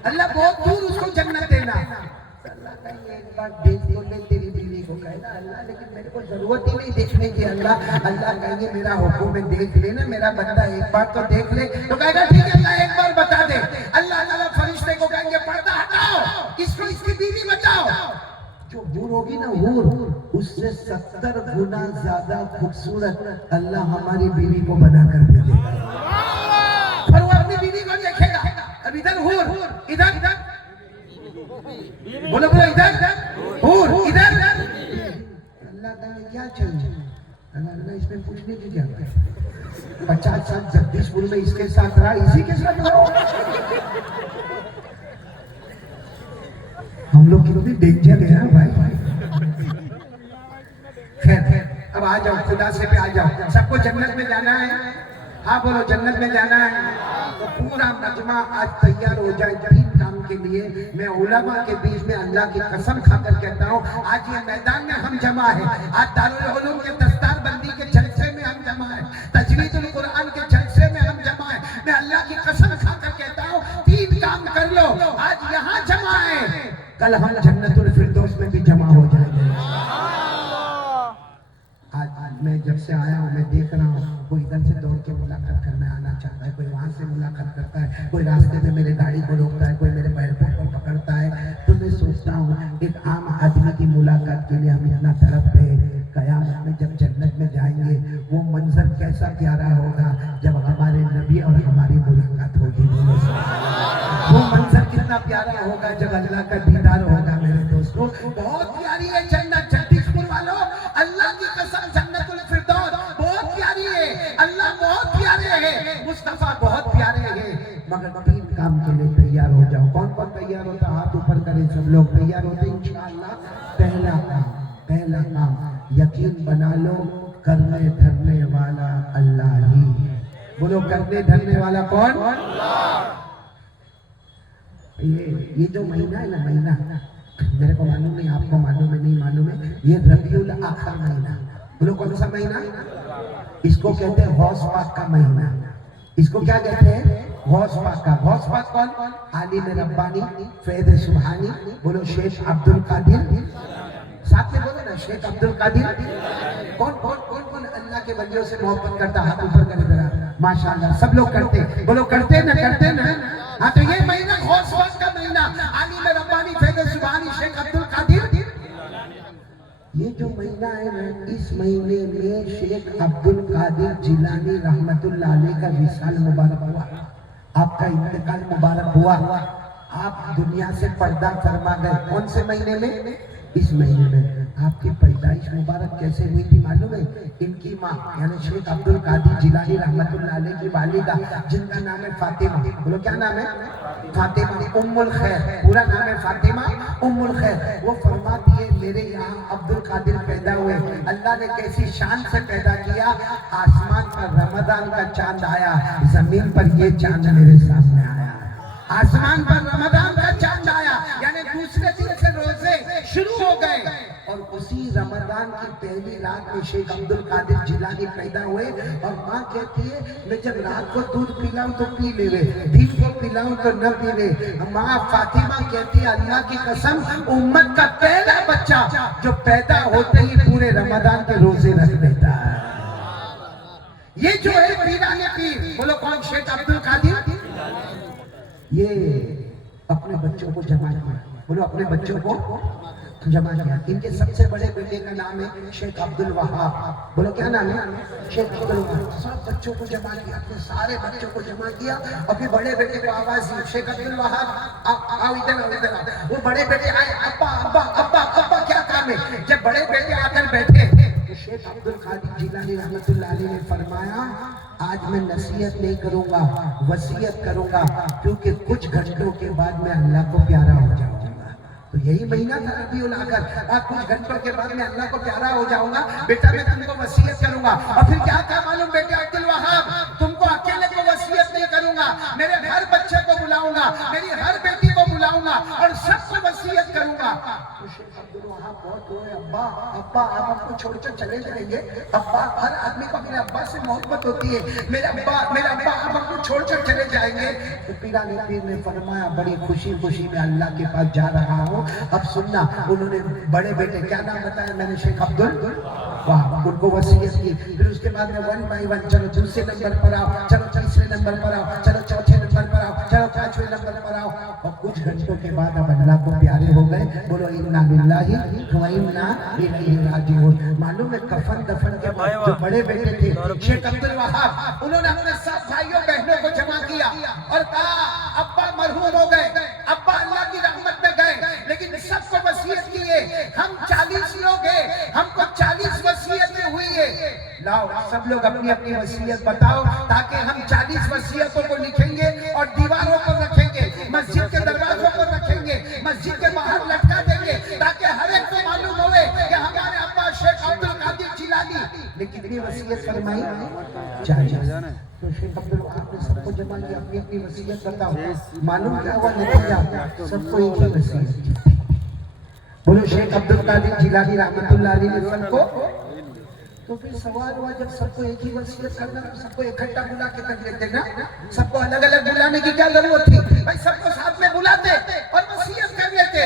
اللہ بہت دور اس کو جنت دینا. اللہ کہیں ایک بار دیکھ لو لے تیری بیوی کو, کہے گا اللہ لیکن میرے کو ضرورت ہی نہیں دیکھنے کی. اللہ کہیں گے میرا حکم ہے دیکھ لے نا, میرا بندہ ایک بار تو دیکھ لے. تو کہے گا ٹھیک ہے اللہ ایک بار بتا دے. اللہ تعالیٰ فرشتے کو کہیں گے پردہ ہٹاؤ, اس کو اس کی بیوی بتاؤ. جو حور ہوگی نا حور, اس سے 70 گنا زیادہ خوبصورت اللہ ہماری بیوی کو بنا کر بھیجے گا. اور وہ اپنی بیوی کو دیکھے گا, اب ادھر حور, ادھر بولو ادھر حور, ادھر. اللہ تعالیٰ کیا چاہیے؟ اللہ اس میں پوچھنے کی کیا ہے؟ 50 سال جگدیش پور میں اس کے ساتھ رہا, اسی کے ساتھ رہا. ہم لوگ کتنی ڈینجر ہے بھائی. خیر اب آ جاؤ, خدا سے پہ آ جاؤ. سب کو جنت میں جانا ہے؟ ہاں بولو جنت میں جانا ہے. تو پورا مجمع آج تیار ہو جائے 3 کام کے لیے. میں علماء کے بیچ میں اللہ کی قسم کھا کر کہتا ہوں, آج یہ میدان میں ہم جمع ہیں, آج دارالعلوم کے دستار بندی کے جلسے میں ہم جمع ہیں, تجوید القرآن کے جلسے میں ہم جمع ہیں. میں اللہ کی قسم کل ہم جنت الفردوس میں بھی جمع ہو جائیں گے۔ آج میں جب سے آیا ہوں میں دیکھ رہا ہوں کوئی ادھر سے دوڑ کے ملاقات کرنے آنا چاہتا ہے، کوئی وہاں سے ملاقات کرتا ہے، کوئی راستے میں میرے گاڑی کو روکتا ہے، کوئی میرے ایئرپورٹ پر پکڑتا ہے۔ تو میں سوچتا ہوں ایک عام آدمی کی ملاقات کے لیے ہم اتنا تڑپتے ہیں، قیامت میں جب جنت میں جائیں گے وہ منظر کیسا پیارا ہوگا جب ہمارے نبی اور ہماری ملاقات ہوگی۔ وہ منظر کتنا پیارا ہوگا جب اللہ کا دیدار ہوگا۔ میرے دوستوں بہت پیاری ہے جنت، جگدیش پور والوں، اللہ کی قسم جنت الفردوس بہت پیاری ہے، اللہ بہت پیارے ہیں، مصطفیٰ بہت پیارے ہیں، مگر 3 کام کے لیے تیار ہو جاؤ۔ کون کون تیار ہوتا؟ ہاتھ اوپر کریں سب لوگ۔ تیار ہوتے انشاءاللہ؟ پہلا کام یقین بنا لو کرنے دھرنے والا اللہ ہی ہے۔ بولو کرنے دھرنے والا کون؟ یہ جو مہینہ ہے نا، مہینہ میرے کو معلوم نہیں، آپ کو معلوم ہے نہیں معلوم ہے، یہ ربیع الاخر مہینہ۔ بولو کون سا مہینہ؟ اس کو کہتے ہیں غوث پاک کا مہینہ۔ اس کو کیا کہتے ہیں؟ غوث پاک کا۔ غوث پاک کون؟ عالم ربانی فیض سبحانی۔ بولو شیخ عبد القادر، ساتھ میں بولو نا شیخ عبد القادر۔ کون اللہ کے ولیوں سے محبت کرتا؟ ہاتھ اوپر کرے ذرا۔ ماشاءاللہ سب لوگ کرتے، بولو کرتے نا۔ ہاں تو یہ مہینہ غوث پاک کا مہینہ، عالم ربانی فیض سبحانی شیخ عبد القادر۔ یہ جو مہینہ ہے نا، اس مہینے میں شیخ عبد القادر جیلانی رحمت اللہ علیہ کا وصال مبارک ہوا، آپ کا انتقال مبارک ہوا، آپ دنیا سے پردہ فرما گئے۔ کون سے مہینے میں؟ اس مہینے میں۔ آپ کی پیدائش مبارک کیسے ہوئی تھی معلوم ہے؟ ان کی ماں یعنی شیخ عبد القادر جیلانی رحمت اللہ علیہ کی والدہ جن کا نام ہے فاطمہ، بولو کیا نام ہے؟ فاطمہ ام الخیر، پورا نام ہے فاطمہ ام الخیر۔ وہ فرماتی ہے میرے یہاں عبد القادر پیدا ہوئے، اللہ نے کیسی شان سے پیدا کیا، آسمان پر رمضان کا چاند آیا، زمین پر یہ چاند میرے سامنے آیا۔ آسمان پر رمضان کا چاند آیا یعنی دوسرے دن سے روزے شروع ہو گئے، اور اسی رمضان کی پہلی رات میں شیخ عبد القادر جیلانی پیدا ہوئے۔ اور ماں کہتی ہے میں جب رات کو دودھ پلاؤں تو پی لے، دن کو پلاؤں تو نہ پیوے۔ ماں فاطمہ کہتی ہے اللہ کی قسم امت کا پہلا بچہ جو پیدا ہوتے ہی پورے رمضان کے روزے رکھ دیتا ہے۔ یہ جو ہے پیران پیر، بولو کون؟ شیخ عبد القادر۔ یہ اپنے بچوں کو جمع کیا، بولو اپنے بچوں کو جمع کیا۔ ان کے سب سے بڑے بیٹے کا نام ہے شیخ عبد الوہاب، بولو کیا نام ہے؟ شیخ عبد الوہاب۔ سب بچوں کو جمع کیا، اپنے سارے بچوں کو جمع کیا، اور پھر بڑے بیٹے کو آواز دی شیخ عبد الوہاب آؤ ادھر آؤ۔ وہ بڑے بیٹے آئے، ابا ابا ابا ابا کیا کام ہے؟ جب بڑے بیٹے آ کر بیٹھے تو شیخ عبد القادر جیلانی رحمت اللہ علیہ نے فرمایا آج میں نصیحت نہیں کروں گا، وصیت کروں گا، کیونکہ کچھ گھنٹوں کے بعد میں اللہ کو پیارا ہو جاؤں گا۔ تو یہی مہینہ تھا ربیع الاخر، کچھ گھنٹوں کے بعد میں اللہ کو پیارا ہو جاؤں گا، بیٹا میں تم کو وصیت کروں گا۔ اور پھر کیا تھا معلوم بیٹے عبد الوہاب؟ تم کو اکیلے کو وصیت نہیں کروں گا، میرے ہر بچے کو بلاؤں گا، میری ہر بیٹی کو بلاؤں گا اور سب کو وصیت کروں گا۔ تو شیخ عبد الوہاب بہت روئے، ابا ابا آپ ہم کو چھوڑ کر چلے جائیں گے؟ ابا، ہر آدمی کو اپنے ابا سے محبت ہوتی ہے، میرا ابا آپ ہم کو چھوڑ کر چلے جائیں گے؟ تو پیران پیر نے فرمایا بڑی خوشی خوشی میں اللہ کے پاس جا رہا ہوں۔ اب سننا، انہوں نے بڑے بیٹے کیا نام بتایا میں نے؟ شیخ عبد الوہاب، ان کو وصیت کی۔ پھر اس کے بعد میں 1 بائی 1 چلو دوسرے نمبر پر آؤ، چلو تیسرے نمبر پر آؤ، چلو چوتھے نمبر پر آؤ، چلو 5ویں نمبر پر آؤ۔ اور کچھ گھنٹوں کے بعد اب اللہ کو پیارے ہو گئے، بولو انا للہ و انا الیہ راجعون۔ معلوم ہے کفن دفن کے بعد جو بڑے بیٹے تھے شیخ عبد الوہاب، انہوں نے اپنے سب بھائیوں بہنوں کو جمع کیا اور کہا ابا مرحوم ہو گئے، ابا اللہ کی رحمت میں گئے، لیکن سب کو وصیت کی ہے، ہم 40 لوگ ہیں، ہم کو 40 وصیتیں ہوئی ہے، لاؤ سب لوگ اپنی اپنی وصیت بتاؤ تاکہ ہم 40 وصیتوں کو لکھیں گے اور دیواروں کو رکھیں گے، مسجد کے دروازوں کو رکھیں گے، مسجد کے باہر لٹکا دیں گے تاکہ ہر ایک کو معلوم ہوئے کہ ہمارے ابا شیخ عبد القادر جیلانی نے کتنی وصیت فرمائی؟ 40۔ تو شیخ عبد الوہاب نے سب کو جمع کیا، اپنی اپنی وصیت بتاؤ، معلوم کیا ہوا نتیجہ؟ سب کو ایک ہی وصیت۔ بولو شیخ عبد القادر جیلانی رحمت اللہ علیہ نے سب کو۔ تو پھر سوال ہوا جب سب کو ایک ہی وصیت کرنا تو سب کو اکٹھا بلا کے کر لیتے نا، سب کو الگ الگ بلانے کی کیا ضرورت تھی؟ بھائی سب کو ساتھ میں بلاتے اور وصیت کر لیتے۔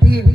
3।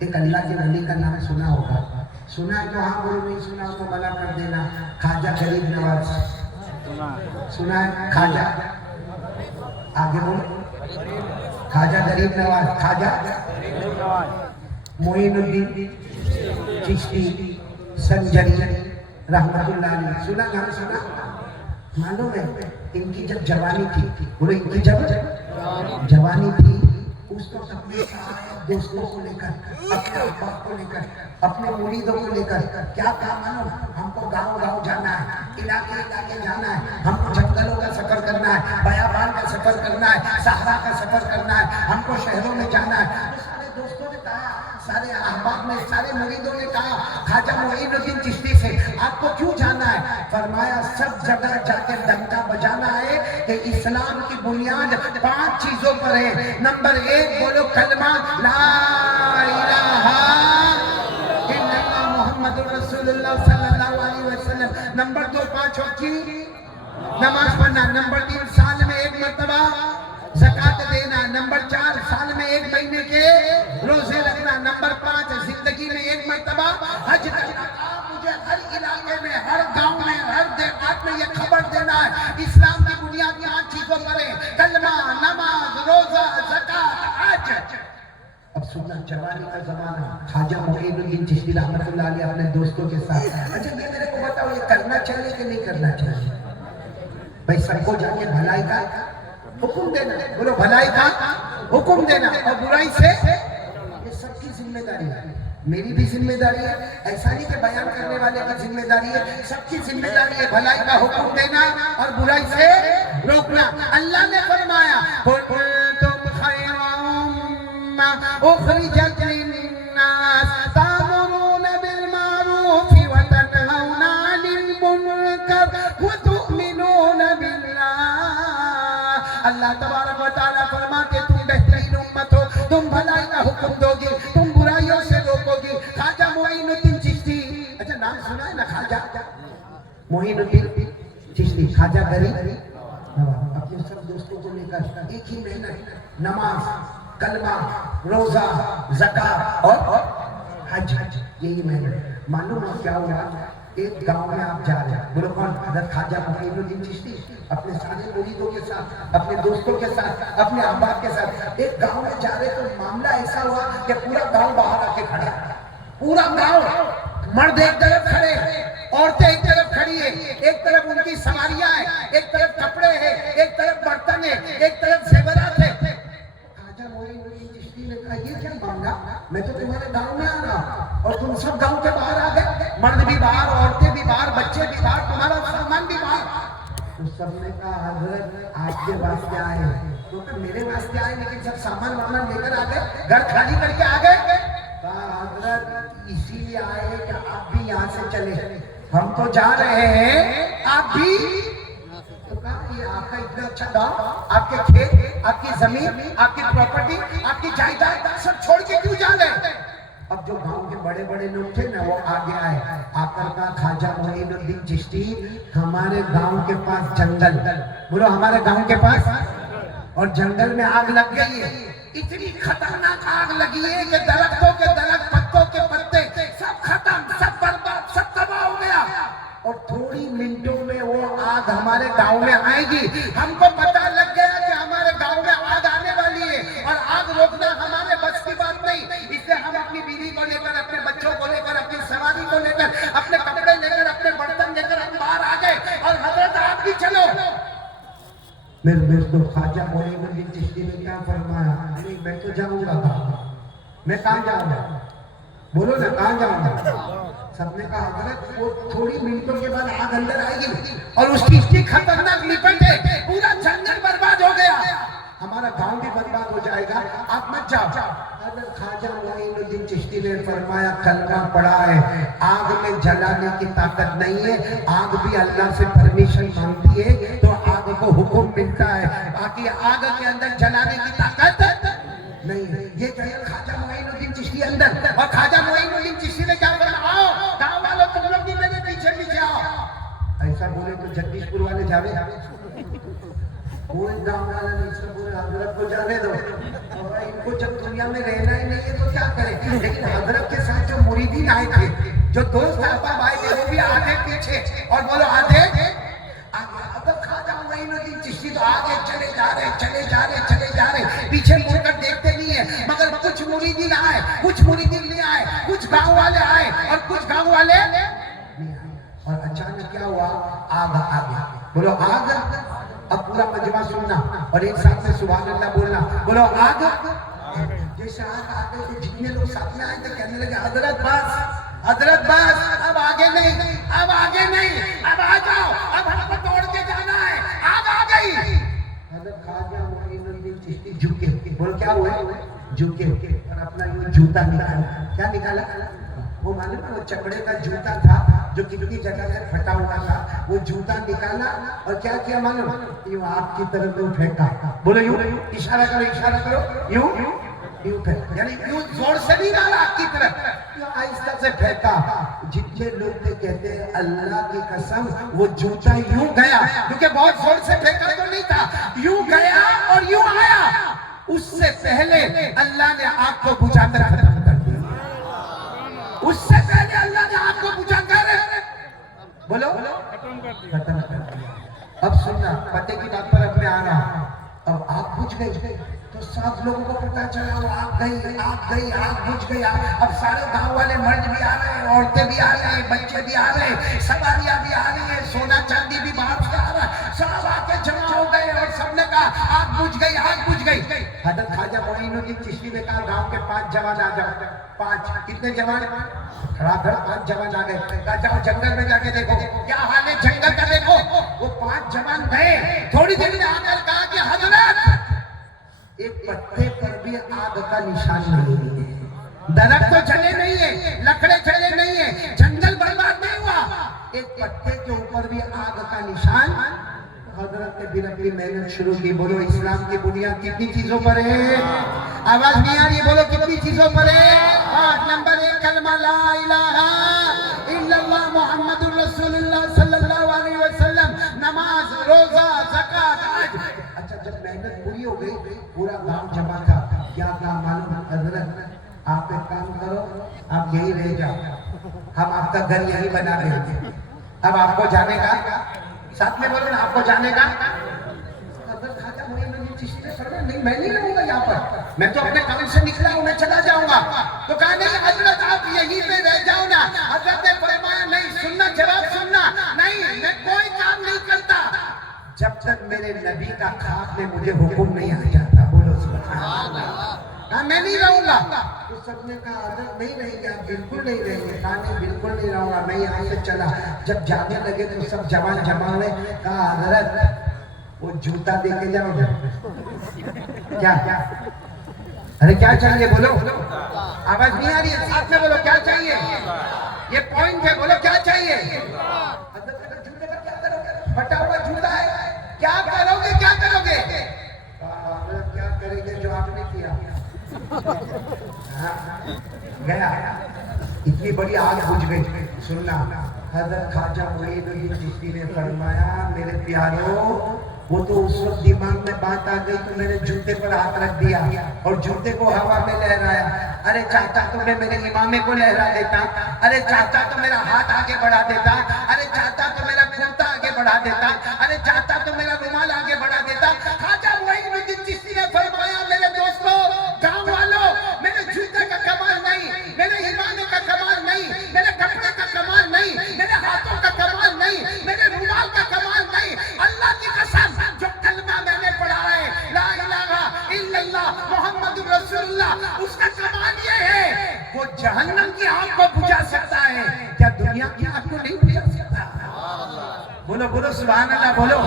ایک اللہ کے ولی کا نام سنا ہوگا, سنا ہے تو ہاں بولو, نہیں سنا تو منع کر دینا. خواجہ غریب نواز سنا ہے؟ خواجہ آگے بولو, خواجہ غریب نواز, خواجہ معین الدین چشتی سنجری رحمت اللہ علیہ. سنا نام سنا؟ معلوم ہے ان کی جب جوانی تھی, بولو ان کی جب جوانی تھی, اس کو اپنے دوستوں کو لے کر, اپنے احباب کو لے کر, اپنے مریدوں کو لے کر کیا کہا معلوم؟ ہم کو گاؤں گاؤں جانا ہے, علاقے علاقے جانا ہے, ہم کو جنگلوں کا سفر کرنا ہے, بیابان کا سفر کرنا ہے, صحرا کا سفر کرنا ہے, ہم کو شہروں میں جانا ہے. سارے دوستوں نے کہا, سارے احباب نے, سارے مریدوں نے کہا خواجہ معین الدین چشتی سے آپ کو کیوں جانا ہے؟ فرمایا سب جگہ جا کے ڈنکا بجانا ہے کہ اسلام کی بنیاد 5 چیزوں پر ہے. نمبر 1 بولو کلمہ لا الہ الا اللہ محمد رسول اللہ صلی اللہ علیہ وسلم. نمبر 2 5 وقت کی نماز پڑھنا. نمبر 3 سال میں 1 مرتبہ زکات دینا. نمبر 4 سال میں 1 مہینے کے روزے رکھنا. نمبر 5 زندگی میں 1 مرتبہ حج کرنا. مجھے ہر علاقے میں, ہر گاؤں میں, ہر دیہات میں یہ خبر دینا ہے اسلام کی بنیاد 5 چیزوں پر ہے, کلمہ, نماز, روزہ, زکات, حج. اب سننا, جوانی کا زمانہ, خواجہ معین الدین چشتی رحمت اللہ علیہ اپنے دوستوں کے ساتھ. اچھا یہ میرے کو بتاؤ, یہ کرنا چاہیے کہ نہیں کرنا چاہیے؟ بھائی سب کو جا کے بھلائی کا حکم دینا, بولو بھلائی کا حکم دینا, اور برائی سے, یہ سب کی ذمہ داری ہے, میری بھی ذمہ داری ہے, ایسا نہیں کہ بیان کرنے والے کی ذمہ داری ہے, سب کی ذمہ داری ہے بھلائی کا حکم دینا اور برائی سے روکنا. اللہ نے فرمایا کنتم خیر امہ اخرجت للناس تأمرون بالمعروف وتنہون عن المنکر وتؤمنون باللہ. اللہ تبارک و تعالیٰ فرماتے تم بہترین امت ہو, تم بھلائی کا حکم دو گی, تم برائیوں سے روکو گی. خواجہ معین الدین چشتی, اچھا نام سنا ہے نا خواجہ معین الدین چشتی, خواجہ غریب نواز, اپنے سب دوستوں کو لے کر ایک ہی محنت, نماز, کلمہ, روزہ, زکات اور حج, یہی محنت. معلوم ہے کیا ہوا؟ ایک گاؤں میں آپ جا رہے ہیں, بولو کون؟ حضرت خواجہ معین الدین چشتی اپنے سارے مریدوں کے ساتھ, اپنے دوستوں کے ساتھ, اپنے احباب کے ساتھ ایک گاؤں میں جا رہے, تو معاملہ ایسا ہوا کہ پورا گاؤں باہر آ کے کھڑا, پورا گاؤں, مرد ایک طرف کھڑے, عورتیں ایک طرف کھڑی ہے, ایک طرف ان کی سواریاں ہیں, ایک طرف کپڑے ہیں, ایک طرف برتن ہے, ایک طرف زیورات ہے. خواجہ معین الدین چشتی نے کہا یہ کیا معاملہ, میں تو تمہارے گاؤں میں آ رہا ہوں اور تم سب گاؤں کے باہر آ گئے, مرد بھی باہر, عورتیں بھی باہر, بچے بھی باہر, تمہارا سامان بھی باہر. تو سب نے کہا حضرت آپ کے واسطے آئے ہیں. تو میرے واسطے آئے لیکن سب سامان وامان لے کر آ گئے, گھر خالی کر کے آ گئے. کہا حضرت اسی لیے آئے ہیں کہ آپ بھی یہاں سے چلے, ہم تو جا رہے ہیں, آپ بھی. تو کہا یہ آپ کا اتنا اچھا گاؤں, آپ کے کھیت, آپ کی زمین, آپ کی پراپرٹی, آپ کی جائیداد سب چھوڑ کے کیوں جا رہے ہیں؟ اب جو گاؤں کے بڑے بڑے لوگ تھے نا وہ آگے آئے, آ کر کہا خواجہ معین الدین چشتی ہمارے گاؤں کے پاس جنگل, بولو ہمارے گاؤں کے پاس, اور جنگل میں آگ لگ گئی ہے, اتنی خطرناک آگ لگی ہے کہ درختوں کے درخت, پتوں کے پتے سب ختم, سب برباد, سب تباہ ہو گیا. اور تھوڑی منٹوں میں وہ آگ ہمارے گاؤں میں آئے گی. ہم کو پتہ لگ گیا کہ ہمارے گاؤں میں آگ آنے والی ہے اور آگ روکنا ہمارے بس کی بات نہیں. اس لیے ہم اپنی بیوی کو لے کر, اپنے بچوں کو لے کر, اپنی سواری کو لے کر, اپنے کپڑے لے کر, اپنے برتن لے کر ہم باہر آ گئے, اور حضرت آپ بھی چلو. میرے تو خواجہ معین الدین چشتی نے کیا فرمایا, نہیں میں تو جاؤں گا, میں کہاں جاؤں گا, بولو نا کہاں جاؤں گا. سب نے کہا حضرت وہ تھوڑی منٹوں کے بعد آگ اندر آئے گی اور اس کی اتنی خطرناک لپٹ ہے, پورا جنگل برباد ہو گیا, ہمارا گاؤں بھی برباد ہو جائے گا, آپ مت جاؤ. حضرت خواجہ معین الدین چشتی نے فرمایا کلمہ پڑھا ہے, آگ میں جلانے کی طاقت نہیں ہے, آگ بھی اللہ سے پرمیشن مانگتی ہے تو آگ کو حکم ملتا ہے, باقی آگ کے اندر جلانے کی طاقت نہیں. یہ کہا خواجہ معین الدین چشتی اندر, اور خواجہ معین الدین چشتی نے کیا فرمایا, آؤ گاؤں والوں تم لوگ بھی میرے پیچھے پیچھے آؤ. ایسا بولے تو جگدیش پور والے جاوے, کوئی گاؤں والا نہیں, سب بولے حضرت کو جانے دو, ان کو جب دنیا میں رہنا ہی نہیں ہے تو کیا کریں. لیکن حضرت کے ساتھ جو مریدین آئے تھے, جو دوست احباب آئے تھے, وہ بھی آگے پیچھے, اور بولو آگے. اب خواجہ معین الدین چشتی تو آگے چلے جا رہے, پیچھے مڑ کر دیکھتے نہیں ہیں. مگر کچھ مریدین آئے, کچھ مریدین نہیں آئے, کچھ گاؤں والے آئے اور کچھ گاؤں والے نہیں آئے. اور اچانک کیا ہوا, آگ آ گیا. بولو آگ. اب پورا مجمع سننا اور ایک ساتھ میں سبحان اللہ بولنا. بولو آگ. جیسے آگ آ گئے, جتنے لوگ ساتھ میں آئے تھے کہنے لگے حضرت بس, اب آگے نہیں, اب آ جاؤ, اب ہم کو توڑ کے جانا ہے, آگ آ گئی. حضرت خواجہ معین الدین چشتی جھکے. بولو کیا ہوا؟ جھکے اور اپنا یہ جوتا نکالا. کیا نکالا؟ وہ معلوم ہے, وہ چمڑے کا جوتا تھا جو کتنی جگہ سے پھٹا ہوا تھا. وہ جوتا نکالا اور کیا کیا معلوم, یوں آپ کی طرف تو پھینکا. بولو یوں, اشارہ کرو, یوں یعنی یوں زور سے نہیں ڈالا آپ کی طرف, آہستہ سے پھینکا. جتنے لوگ تھے کہتے ہیں اللہ کی قسم وہ جوتا یوں گیا, کیونکہ بہت زور سے پھینکا تو نہیں تھا, یوں گیا اور یوں آیا. اس سے پہلے اللہ نے آگ کو بجھا کر ختم کر دیا. اس سے پہلے اللہ نے آگ کو بجھا کر بولو ختم کر دیا. اب سننا, پتے کی بات پر اب میں آ رہا ہوں. اب آگ بجھ گئی تو سب لوگوں کو پتا چلا وہ آگ بجھ گئی. اب سارے گاؤں والے مرد بھی آ رہے ہیں, عورتیں بھی آ رہے ہیں, بچے بھی آ رہے ہیں, سواریاں بھی آ رہی ہیں, سونا چاندی بھی باہر سے آ رہا ہے. سب آ کے جمع ہو گئے اور سب نے کہا آگ بجھ گئی. حضرت خواجہ معین الدین چشتی نے کہا گاؤں کے 5 جوان آ جاؤ. 5 کتنے جوان؟ کھڑا کر 5 جوان آ گئے. کہا جاؤ جنگل میں جا کے دیکھو کیا حال ہے جنگل کا, دیکھو. وہ 5 جوان گئے. تھوڑی دیر میں آ کر کہا کہ حضرت ایک پتے پر بھی آگ کا نشان نہیں ہے, درخت تو جلے نہیں ہے, لکڑے جلے نہیں ہے, جنگل برباد نہیں ہوا, ایک پتے کے اوپر بھی آگ کا نشان. حضرت نے پھر اپنی محنت شروع کی. بولو اسلام کی بنیاد کتنی چیزوں پر ہے؟ آواز نہیں آ رہی, بولو کتنی چیزوں پر ہے؟ نمبر 1 کلمہ لا الہ الا اللہ محمد الرسول اللہ صلی اللہ علیہ وسلم, نماز, روزہ, زکوٰۃ, حج. اچھا جب محنت پوری ہو گئی, پورا گاؤں جمع تھا. کیا کام معلوم؟ حضرت آپ ایک کام کرو, آپ یہی رہ جاؤ, ہم آپ کا گھر یہی بنا دیں گے. اب آپ کو جانے کا, ساتھ میں بولو نا, آپ کو جانے کا. حضرت خواجہ معین الدین چشتی نے فرمایا نہیں, میں نہیں رہوں گا یہاں پر, میں تو اپنے کام سے نکلا ہوں, میں چلا جاؤں گا. تو کہا نہیں حضرت آپ یہیں پہ رہ جاؤ نا. حضرت نے فرمایا نہیں, سننا, جواب سننا, نہیں میں کوئی کام نہیں کرتا جب تک میرے نبی کا خاک میں مجھے حکم نہیں آ جاتا. بولو سبحان اللہ. کہا میں نہیں رہوں گا. تو سب نے کہا حضرت نہیں رہیں گے, آپ بالکل نہیں رہیں گے. کہا نہیں بالکل نہیں رہوں گا, میں یہاں سے چلا. جب جانے لگے تو سب جوان جمع ہوئے. کہا حضرت وہ جوتا دے کے جاؤ گے. کیا ارے کیا چاہیے بولو, آواز نہیں آ رہی ہے, ساتھ میں بولو کیا چاہیے, یہ پوائنٹ ہے, بولو کیا چاہیے. حضرت جوتے کا کیا کرو گے, پھٹا ہوا جوتا ہے, کیا کرو گے, کیا کرو گے. حضرت کیا کریں گے جو آپ نے کیا. گیا, اتنی بڑی آگ بجھ گئی. سننا, حضرت خواجہ معین الدین چشتی نے فرمایا میرے پیارو, وہ تو اس وقت دماغ میں بات آ گئی تو میں نے جوتے پر ہاتھ رکھ دیا اور جوتے کو ہوا میں لہرایا. ارے چاہتا تو میں میرے امامے کو لہرا دیتا, ارے چاہتا تو میرا ہاتھ آگے بڑھا دیتا, ارے چاہتا تو میرا کرتا آگے بڑھا دیتا, ارے چاہتا تو میرا رومال آگے بڑھا دیتا. خواجہ معین الدین چشتی نے فرمایا میرے دوستو, گاؤں والوں, میرے جوتے کا کمال نہیں, میرے امامے کا کمال نہیں, میرے کپڑے کا کمال نہیں, میرے ہاتھوں کا کمال نہیں, میرے رومال کا کمال نہیں. اللہ کی قسم جو کلمہ میں نے پڑھا ہے لا الہ الا اللہ محمد رسول اللہ, اس کا کمال یہ ہے وہ جہنم کی آگ کو بجھا سکتا ہے, کیا دنیا کی آگ کو نہیں بجھا سکتا. بولو بولو سبحان اللہ, بولو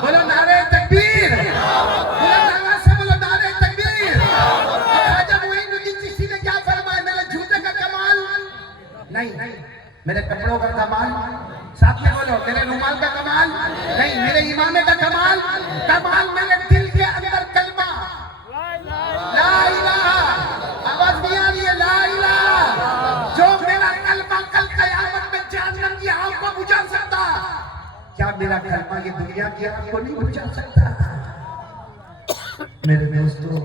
بولو نعرہ تکبیر, بولو نعرہ سے بولو نعرہ تکبیر. خواجہ معین الدین چشتی نے کیا فرمایا, میرے جوتے کا کمال نہیں, میرے کپڑوں کا کمال, ساتھ میں بولو میرے رومال کا کمال نہیں, میرے امامے کا کمال, کمال میرے دل کے اندر کلمہ لا الہ. آواز نہیں آ رہی ہے, لا الہ, جو میرا کلمہ کل قیامت میں جہنم کی آگ کو بجھا سکتا, کیا میرا کلمہ یہ دنیا کی آگ کو نہیں بجھا سکتا. میرے دوستو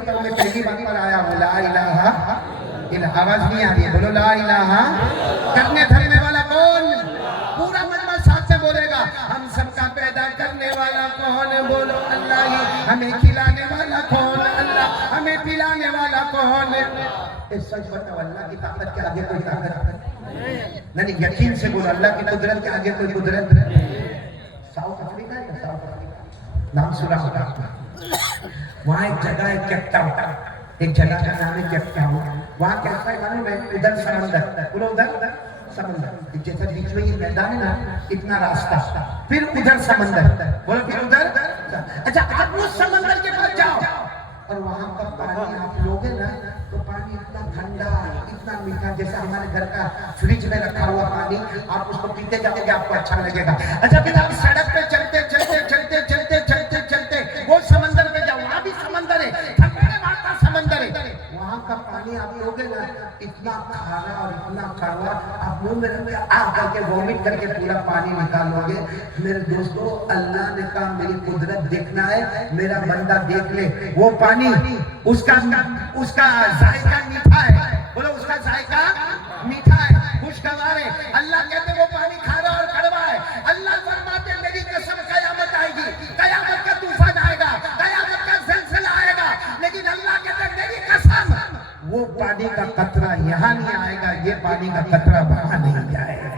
بتاؤ میں پہلی بات پر آیا ہوں لا الہ الا، آواز نہیں آ رہی ہے، بولو لا الہ، کرنے دھرنے والا کون؟ پورا مجمع ساتھ سے بولے گا، ہم سب کا پیدا کرنے والا کون؟ بولو اللہ ہی، ہمیں کھلانے والا کون؟ اللہ، ہمیں پلانے والا کون؟ سچ بتاؤ اللہ کی طاقت کے آگے کوئی طاقت نہیں، یقین سے بولو اللہ کی قدرت کے آگے کوئی قدرت نہیں۔ ساؤتھ افریقہ ہے نا، ساؤتھ افریقہ نام سنا ہوگا آپ نے، وہاں ایک جگہ ہے کیپ ٹاؤن، ایک جگہ کا نام ہے کیپ ٹاؤن، وہاں کیسا ہے معلوم ہے؟ ادھر سمندر، بولو ادھر سمندر، جیسے بیچ میں یہ میدان ہے نا اتنا راستہ، پھر ادھر سمندر، بولو پھر ادھر، اچھا اب اس سمندر کے پاس جاؤ اور وہاں کا پانی آپ لوگے نا تو پانی اتنا ٹھنڈا اتنا میٹھا، جیسے ہمارے گھر کا فریج میں رکھا ہوا پانی، آپ اس کو پیتے جاتے گے آپ کو اچھا لگے گا۔ اچھا پھر آپ سڑک پہ چلتے چلتے چلتے چلتے چلتے چلتے وہ سمندر پہ جاؤ، وہاں بھی سمندر ہے، ٹھنڈے والا سمندر ہے، وہاں کا پانی آپ لوگے نا اتنا کھارا اور اتنا کڑوا، آپ منہ میں رکھ کے آ کر کے وومٹ کر کے پورا پانی نکالو گے۔ میرے دوستو اللہ نے کہا میری قدرت دیکھنا ہے، میرا بندہ دیکھ لے، وہ پانی اس کا ذائقہ میٹھا ہے، بولو اس کا ذائقہ میٹھا ہے، خوشگوار ہے۔ اللہ کہتے وہ پانی کھارا اور کڑوا ہے، اللہ فرماتے میری قسم قیامت آئے گی، قیامت کا طوفان آئے گا، قیامت کا زلزلہ آئے گا، لیکن اللہ کہتے میری قسم وہ پانی کا قطرہ یہاں نہیں آئے گا، یہ پانی کا قطرہ وہاں نہیں جائے گا۔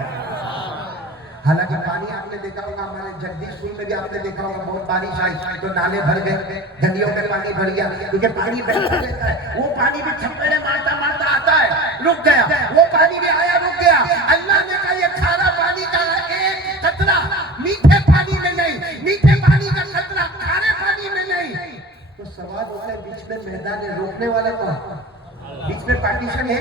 حالانکہ پانی آپ نے دیکھا ہوگا ہمارے جگدیش پور میں بھی آپ نے دیکھا ہوگا، بہت بارش آئی تو نالے بھر گئے، گلیوں میں پانی بھر گیا، کیونکہ پانی بہتا رہتا ہے، وہ پانی بھی چھپڑے مارتا مارتا آتا ہے، رک گیا، وہ پانی بھی آیا رک گیا۔ اللہ نے کہا یہ کھارا پانی کا ایک قطرہ میٹھے پانی میں نہیں، میٹھے پانی کا قطرہ کھارے پانی میں نہیں۔ تو سوال ہوتا ہے بیچ میں میدان ہے، روکنے والا کون؟ بیچ میں پارٹیشن ہے؟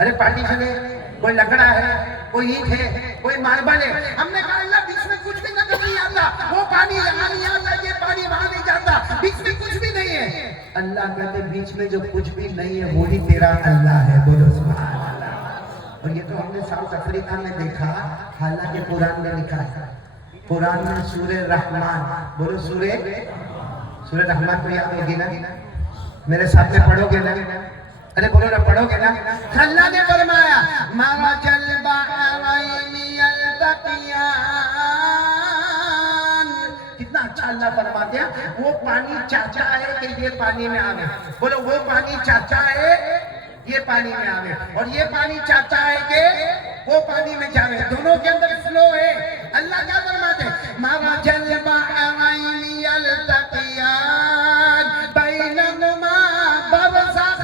ارے پارٹیشن ہے، کوئی لکڑا ہے، کوئی اینٹ ہے، کوئی ماربل ہے، ہم نے کہا اللہ بیچ میں کچھ بھی نظر نہیں آتا، وہ پانی یہاں نہیں آتا، یہ پانی وہاں نہیں جاتا، بیچ میں کچھ بھی نہیں ہے۔ اللہ کہتے بیچ میں جو کچھ بھی نہیں ہے وہی تیرا اللہ ہے، بولو سبحان اللہ۔ اور یہ تو ہم نے ساؤتھ افریقہ میں دیکھا، حالانکہ قرآن میں لکھا ہے، قرآن میں سورہ رحمان، بولو سورہ رحمان کو یاد ہوگی نا، میرے ساتھ میں پڑھو گے نا، ارے بولو نا پڑھو گے نا۔ اللہ نے فرمایا مرج البحرین یلتقیان، کتنا اچھا اللہ فرماتے ہیں، وہ پانی چاہتا ہے کہ یہ پانی میں آوے، بولو وہ پانی چاہتا ہے یہ پانی میں آوے، اور یہ پانی چاہتا ہے کہ وہ پانی میں جاوے، دونوں کے اندر فلو ہے۔ اللہ کیا فرماتے ہیں مرج البحرین یلتقیان بینہما برزخ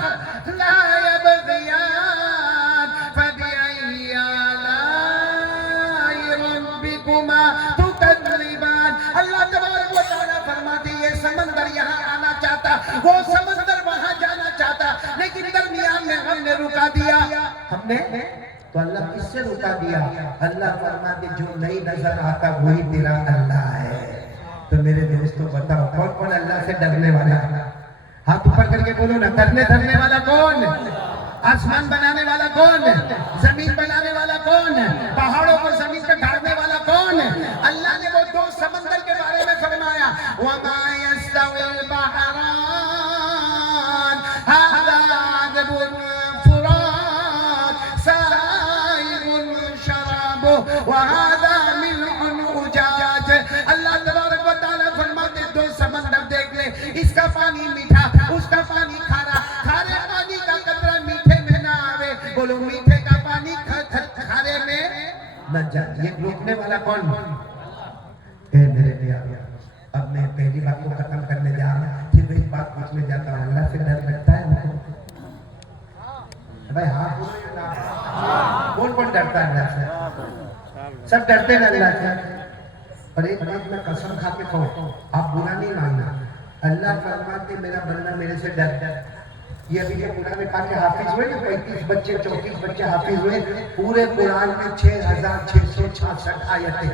لا يبغيان فبأي آلاء ربكما تكذبان۔ اللہ تبارک و تعالیٰ فرماتے ہیں یہ سمندر یہاں آنا چاہتا، وہ سمندر وہاں جانا چاہتا، لیکن درمیان میں ہم نے رکا دیا، ہم نے تو اللہ کس سے رکا دیا؟ اللہ فرماتے جو نہیں نظر آتا وہی تیرا اللہ ہے۔ تو میرے دوستو بتاؤ کون کون اللہ سے ڈرنے والا؟ ہاتھ اوپر کر کے بولو نا، کرنے دھرنے والا کون؟ آسمان بنانے والا کون؟ زمین بنانے والا کون؟ پہاڑوں کو زمین پہ ڈھالنے والا کون؟ اللہ نے وہ دو سمندر کے بارے میں فرمایا وَمَا يَسْتَوِي الْبَحْرَانِ هَذَا عَذْبٌ فُرَاتٌ سَائِغٌ شَرَابُهُ وَهَذَا مِلْحٌ أُجَاجٌ۔ اللہ تبارک و تعالیٰ فرماتے دو سمندر دیکھ لے، اس کا پانی میٹھا، اس کا پانی کھارا، کھارے پانی کا قطرہ میٹھے میں نہ آوے، بولو میٹھے کا پانی کھارے میں نہ جائے۔ یہ روکنے والا کون؟ اے میرے پیارے، اب میں پہلی بات کو ختم کرنے جا رہا ہوں، پھر میں ایک بات پوچھنے جاتا ہوں، اللہ سے ڈر لگتا ہے ہم کو؟ بھائی ہاتھ کون کون ڈرتا ہے اللہ سے؟ سب ڈرتے ہیں اللہ سے۔ اور ایک بات میں قسم کھا کے کہوں، آپ برا نہیں ماننا، اللہ فرماتے میرا بندہ میرے سے ڈرتا ہے۔ یہ ابھی جو قرآن میں پاک کے حافظ ہوئے نا، 35 بچے 34 بچے حافظ ہوئے، پورے قرآن میں 6666 آیتیں،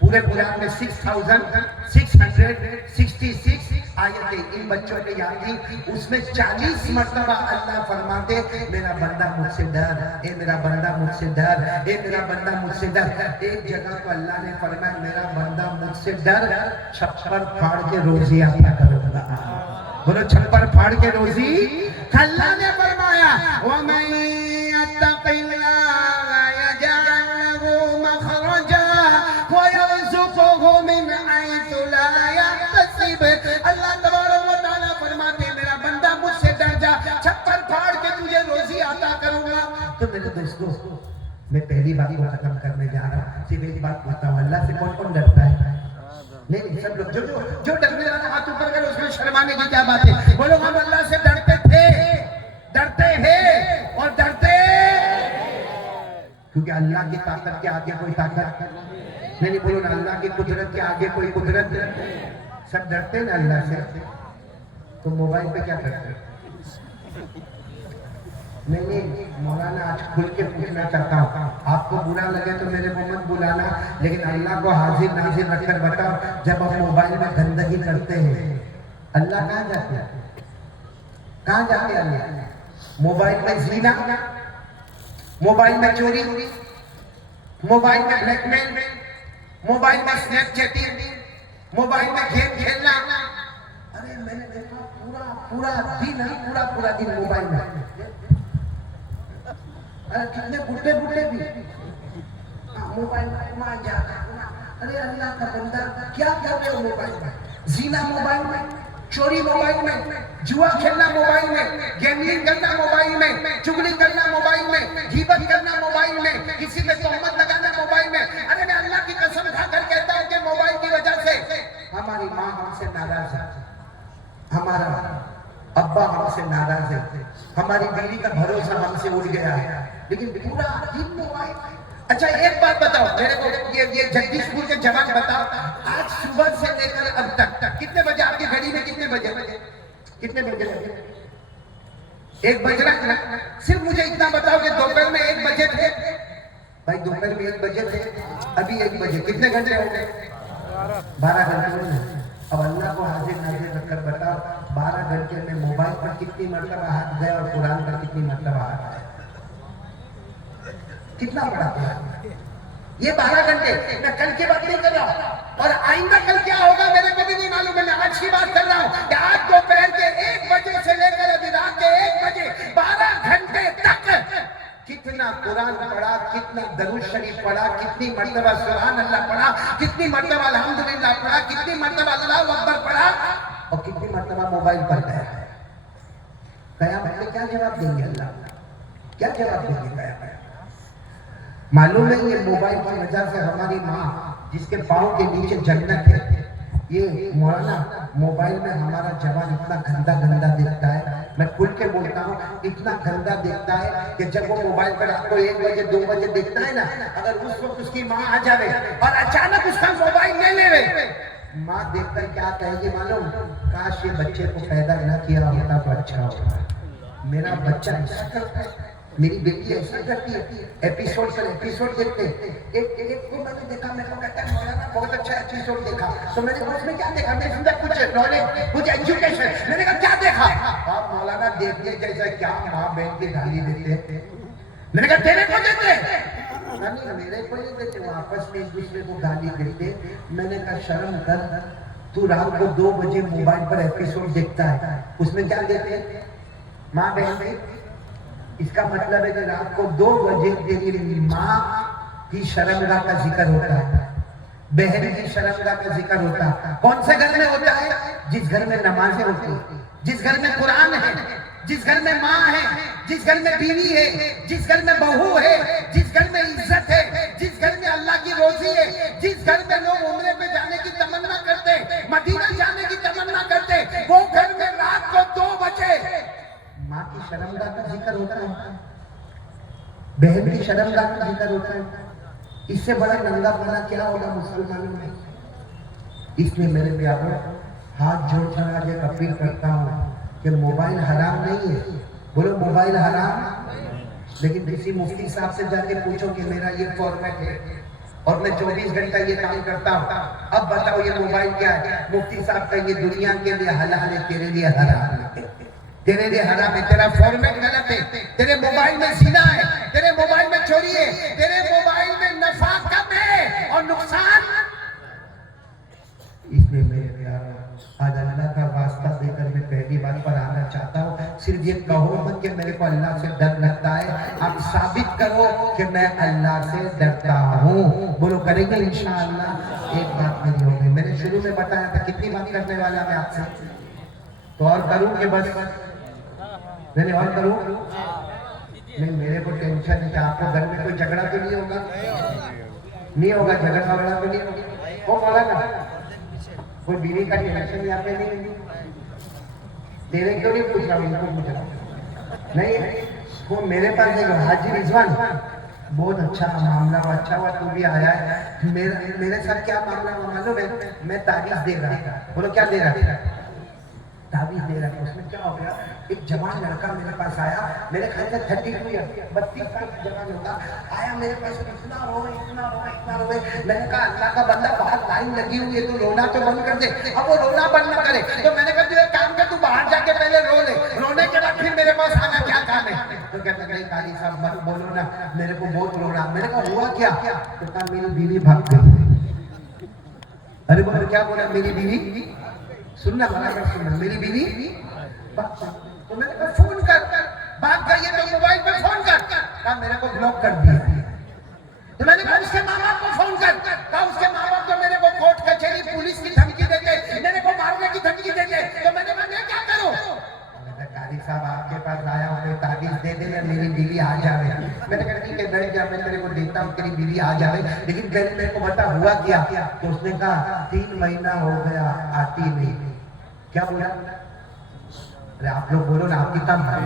پورے قرآن میں 6666 آیتیں ان بچوں نے یاد کی، اس میں 40 مرتبہ اللہ فرماتے میرا بندہ مجھ سے ڈر، اے میرا بندہ مجھ سے ڈر، اے میرا بندہ مجھ سے ڈر۔ ایک جگہ تو اللہ نے فرمایا میرا بندہ مجھ سے ڈر، چھپر پھاڑ کے روزی عطا کروں گا۔ بولو چھپر پھاڑ کے روزی اللہ نے فرمایا وَمَن يَتَّقِ اللَّهَ يَجْعَل لَّهُ مَخْرَجًا وَيَرْزُقْهُ مِنْ حَيْثُ لَا يَحْتَسِبُ. اللہ تبارک و تعالیٰ فرماتے ہیں میرا بندہ مجھ سے ڈر جا، چھپر پھاڑ کے تجھے روزی عطا کروں گا. تو میرے دوستو میں پہلی بات کو ختم کرنے جا رہا ہوں. صرف ایک بات پوچھتا ہوں، اللہ سے کون کون ڈرتا ہے؟ نہیں سب لوگ جو ڈرنے والا ہاتھ اوپر کرے اس میں شرمانے کی کیا بات ہے؟ بولو ہم اللہ سے ڈرتے تھے، ڈرتے ہیں اور ڈرتے، کیونکہ اللہ کی طاقت کے آگے کوئی طاقت نہیں. بولو نا اللہ کی قدرت کے آگے کوئی قدرت. سب ڈرتے ہیں نا اللہ سے. تو موبائل پہ کیا کرتے ہیں؟ نہیں مولانا آج کھل کے پوچھنا چاہتا ہوں، آپ کو برا لگے تو میرے کو مت بلانا، لیکن اللہ کو حاضر ناظر رکھ کر بتاؤ جب ہم موبائل میں گندگی کرتے ہیں اللہ کہاں جاتے ہیں؟ کہاں جاتے ہیں اللہ؟ موبائل میں زینا، موبائل میں چوری، موبائل میں بلیک میل، موبائل میں سنیپ چیٹنگ، موبائل میں گیم کھیلنا. ارے میں نے دیکھا پورا دن موبائل میں. کتنے بڈھے بھی موبائل میں مان جا. ارے اللہ کا بندہ کیا کر رہے ہو موبائل میں؟ زینا موبائل میں، چوری موبائل میں، جوا کھیلنا موبائل میں، گیمنگ کرنا موبائل میں، چگلی کرنا موبائل میں، غیبت کرنا موبائل میں، کسی پہ تہمت لگانا موبائل میں. ارے میں اللہ کی قسم کھا کر کہتا ہوں کہ موبائل کی وجہ سے ہماری ماں ہم سے ناراض ہے، ہمارا ابا ہم سے ناراض ہے، ہماری بیوی کا بھروسہ ہم سے اڑ گیا ہے، لیکن پورا دن موبائل. اچھا ایک بات بتاؤ میرے کو، یہ جگدیش پور کے جوان بتاؤ، آج صبح سے لے کر اب تک کتنے بجے آپ کی گھڑی میں کتنے بجے لگے؟ 1 بج رہا ہے. صرف مجھے اتنا بتاؤ کہ دوپہر میں 1 بجے تھے. بھائی دوپہر میں 1 بجے تھے، ابھی 1 بجے کتنے گھنٹے ہو گئے؟ 12 گھنٹے ہو گئے. اب اللہ کو حاضر ناظر رکھ کر بتاؤ 12 گھنٹے میں موبائل پر کتنی مرتبہ ہاتھ گئے اور قرآن پر کتنی مرتبہ ہاتھ گئے؟ کتنا بڑا قرآن. یہ 12 گھنٹے میں کل کی بات نہیں کر رہا ہوں، اور آئندہ کل کیا ہوگا میرے کو بھی نہیں معلوم ہے. میں آج کی بات کر رہا ہوں کہ آج دوپہر کے 1 بجے سے لے کر ابھی رات کے 1 بجے 12 گھنٹے تک کتنا قرآن پڑھا، کتنا درود شریف پڑھا، کتنی مرتبہ سبحان اللہ پڑھا، کتنی مرتبہ الحمدللہ پڑھا، کتنی مرتبہ اللہ اکبر پڑھا، اور کتنی مرتبہ موبائل پر گیا. قیامت میں کیا جواب دیں گے؟ اللہ کیا جواب دیں گے قیامت؟ معلوم ہے یہ موبائل کی وجہ سے ہماری ماں جس کے پاؤں کے نیچے جنت ہے، یہ مولانا موبائل میں ہمارا جوان اتنا گندا دیکھتا ہے. میں کھل کے بولتا ہوں اتنا گندا دیکھتا ہے کہ جب وہ موبائل پر آپ کو 1 بجے 2 بجے دیکھتا ہے نا، اگر اس وقت اس کی ماں آ جائے اور اچانک اس کا موبائل لے لے، ماں دیکھ کر کیا کہے گی معلوم؟ کاش یہ بچے کو پیدا نہ کیا ہوتا تو اچھا ہوتا. میرا بچہ ایسا کرتا ہے، میری بیٹی ایسا کرتی ہے. ایپیسوڈ پر ایپیسوڈ دیکھتے ہیں. ایک کو میں نے دیکھا، میں کو کہتا ہے مولانا بہت اچھا ایپیسوڈ دیکھا. تو میں نے کہا اس میں کیا دیکھا؟ میں سمجھا کچھ نالج، کچھ ایجوکیشن. میں نے کہا کیا دیکھا؟ آپ مولانا دیکھتے جیسا کیا ماں بہن کی گالی دیتے. میں نے کہا تیرے کو دیتے؟ نہیں میرے کو نہیں دیتے، وہ آپس میں ایک دوسرے کو گالی دیتے. میں نے کہا شرم کر، تو رات کو 2 بجے موبائل پر ایپیسوڈ دیکھتا ہے، اس میں کیا دیتے ماں بہن میں؟ اس کا مطلب ہے کہ رات کو 2 بجے تیری ماں کی شرمگاہ کا ذکر ہوتا ہے، بہن کی شرمگاہ کا ذکر ہوتا ہے. کون سے گھر میں ہوتا ہے؟ جس گھر میں نمازیں ہوتی ہیں، جس گھر میں قرآن ہے، جس گھر میں ماں ہے، جس گھر میں بیوی ہے، جس گھر میں بہو ہے، جس گھر میں عزت ہے، جس گھر میں اللہ کی روزی ہے، جس گھر میں لوگ عمرے پہ جانے کی تمنا کرتے، مدینہ جانے کی تمنا کرتے، وہ گھر میں رات کو 2 بجے ماں کی شرمگاہ کا ذکر ہوتا ہے، بہن کی شرمگاہ کا ذکر ہوتا ہے. اس سے بڑا ننگا پنا کیا ہوگا مسلمانوں میں؟ اس لیے میرے پیاروں ہاتھ جوڑ کر آج ایک اپیل کرتا ہوں کہ موبائل حرام نہیں ہے. بولو موبائل حرام، لیکن کسی مفتی صاحب سے جا کے پوچھو کہ میرا یہ فارمیٹ ہے اور میں 24 گھنٹہ یہ کام کرتا ہوں، اب بتاؤ یہ موبائل کیا ہے؟ مفتی صاحب کا یہ دنیا کے لیے حلال ہے، تیرے لیے حرام ہے. تیرے لیے حرام ہے، تیرا فارمیٹ غلط ہے. تیرے موبائل میں زنا ہے، تیرے موبائل میں چوری ہے، تیرے موبائل میں نفع کم ہے اور نقصان. اس لیے میرے پیاروں آج اللہ کا واسطہ واسطہ دے کر میں پہلی بار پڑھانا چاہتا ہوں، صرف یہ کہو مت کہ میرے کو اللہ سے ڈر لگتا ہے، آپ ثابت کرو کہ میں اللہ سے ڈرتا ہوں. بولو کریں گے انشاءاللہ. ایک بات میری ہو گئی، میں نے شروع میں بتایا تھا کتنی بات کرنے والا میں آپ سے، تو اور کروں کہ بس میں نے اور کروں؟ نہیں، میرے کو ٹینشن ہے کہ آپ کو گھر میں کوئی جھگڑا تو نہیں ہوگا؟ نہیں ہوگا جھگڑا وگڑا تو نہیں ہوگا؟ وہ بولا نا کوئی بیوی کا ٹینشن یہاں پہ نہیں ہے. تیرے کیوں نہیں پوچھ رہا ہوں، ان کو پوچھ رہا ہوں. نہیں وہ میرے پاس دیکھو حاجی رضوان بہت اچھا معاملہ ہوا، اچھا ہوا تو بھی آیا ہے. میرے ساتھ کیا معاملہ ہوا معلوم ہے؟ میں تعویذ دے رہا تھا. بولو کیا دے رہا تھا؟ تعویذ دے رہا تھا. اس میں کیا ہو گیا، ایک جوان لڑکا میرے پاس آیا، میرے خیال سے 32 یا 32 سال کا جوان ہوگا، آیا میرے پاس اتنا روئے. میں نے کہا اللہ کا بندہ باہر لائن لگی ہوئی ہے تو رونا تو بند کر دے. اب وہ رونا بند نہ کرے تو میں نے کہا تو ایک کام کر، تو باہر جا کے پہلے رو لے، رونے کے بعد پھر میرے پاس آنا کیا کام ہے؟ تو کہتا نہیں قاری صاحب مت بولو نا، میرے کو بہت رو رہا. میں نے کہا ہوا کیا؟ کہتا میری بیوی بھاگ گئی. ارے بولو کیا بولا؟ میری بیوی، سننا بنا کر سننا، میری بیوی. تو میں نے کہا فون کر، بات کریے تو موبائل پہ فون کر. کہا میرے کو بلاک کر دیا. تو میں نے کہا اس کے ماں باپ کو فون کر. کہا اس کے ماں باپ تو میرے کو کورٹ کچہری پولیس کی دھمکی دیتے، میرے کو مارنے کی دھمکی دیتے. تو میں نے کہا میں کیا کروں؟ قاری صاحب آپ کے پاس آیا ہوں، میں تعویذ دے دے یا میری بیوی آ جائے. میں نے کہا ٹھیک ہے بیٹھ جا، میں تیرے کو دیتا ہوں، تیری بیوی آ جائے. لیکن پہلے میرے کو بتا ہوا کیا؟ تو اس نے کہا 3 مہینہ ہو گیا آتی نہیں. کیا بولا؟ ارے آپ لوگ بولو نا، آپ کی کم ہے.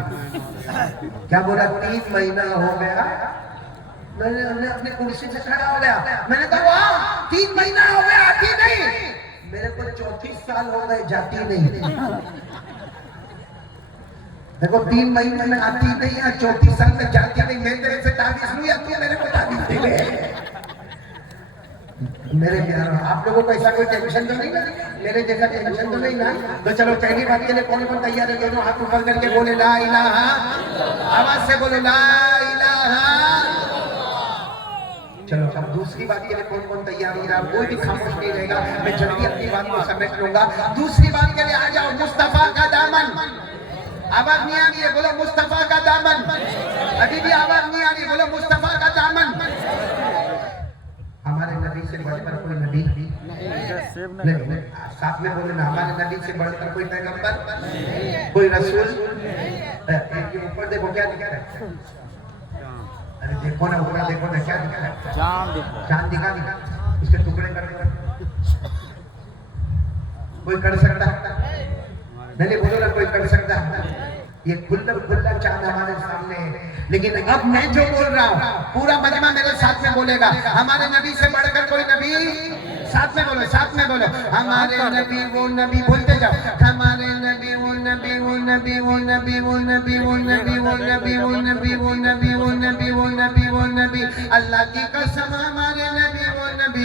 کیا بولا؟ 3 مہینہ ہو گیا. میں نے اپنی کرسی سے کھڑا ہو گیا. میں نے کہا واہ 3 مہینہ ہو گیا آتی نہیں. میرے کو 34 سال ہو گئے جاتی نہیں. دیکھو 3 مہینے میں آتی نہیں ہے، 34 سال میں جاتی نہیں. میں تیرے سے تعویذ لوں یا تو میرے کو تعویذ دے گئے؟ میرے پیاروں آپ لوگوں کو ایسا کوئی ٹینشن تو نہیں نا؟ میرے جیسا ٹینشن تو نہیں نا؟ تو چلو پہلی بات کے لیے کون کون تیار ہے؟ دونوں ہاتھ اوپر کر کے بولے لا الہ، آواز سے بولو لا الہ. چلو اب دوسری بات کے لیے کون کون تیار ہے؟ کوئی بھی خاموش نہیں رہے گا، میں جلدی اپنی بات کو سمیٹ لوں گا. دوسری بات کے لیے آ جاؤ، مصطفیٰ کا دامن. آواز نہیں آ رہی ہے؟ بولو مصطفیٰ کا دامن. ابھی بھی آواز نہیں آ رہی؟ بولو مصطفیٰ کا دامن. ہمارے نبی سے بڑھ کر کوئی نبی نہیں. ساتھ میں بولے نا، ہمارے نبی سے بڑھ کر کوئی پیغمبر، کوئی رسول. اوپر دیکھو کیا دکھا ہے؟ ارے دیکھو نا اوپر دیکھو نا کیا دکھا ہے؟ چاند دکھا. اس کے ٹکڑے کر دو. کوئی کر سکتا؟ نہیں بولو نا کوئی کر سکتا. یہ کھلا چاند ہمارے سامنے ہے. لیکن اب میں جو بول رہا ہوں پورا مجمع میرے ساتھ میں بولے گا. ہمارے نبی سے بڑھ کر کوئی نبی. ساتھ میں بولو، ساتھ میں بولو. ہمارے نبی وہ نبی، بولتے جاؤ. ہمارے نبی وہ نبی، وہ نبی، وہ نبی، وہ نبی، وہ نبی، وہ نبی، وہ نبی، وہ نبی، وہ نبی، وہ نبی، وہ نبی. اللہ کی قسم ہمارے نبی وہ نبی.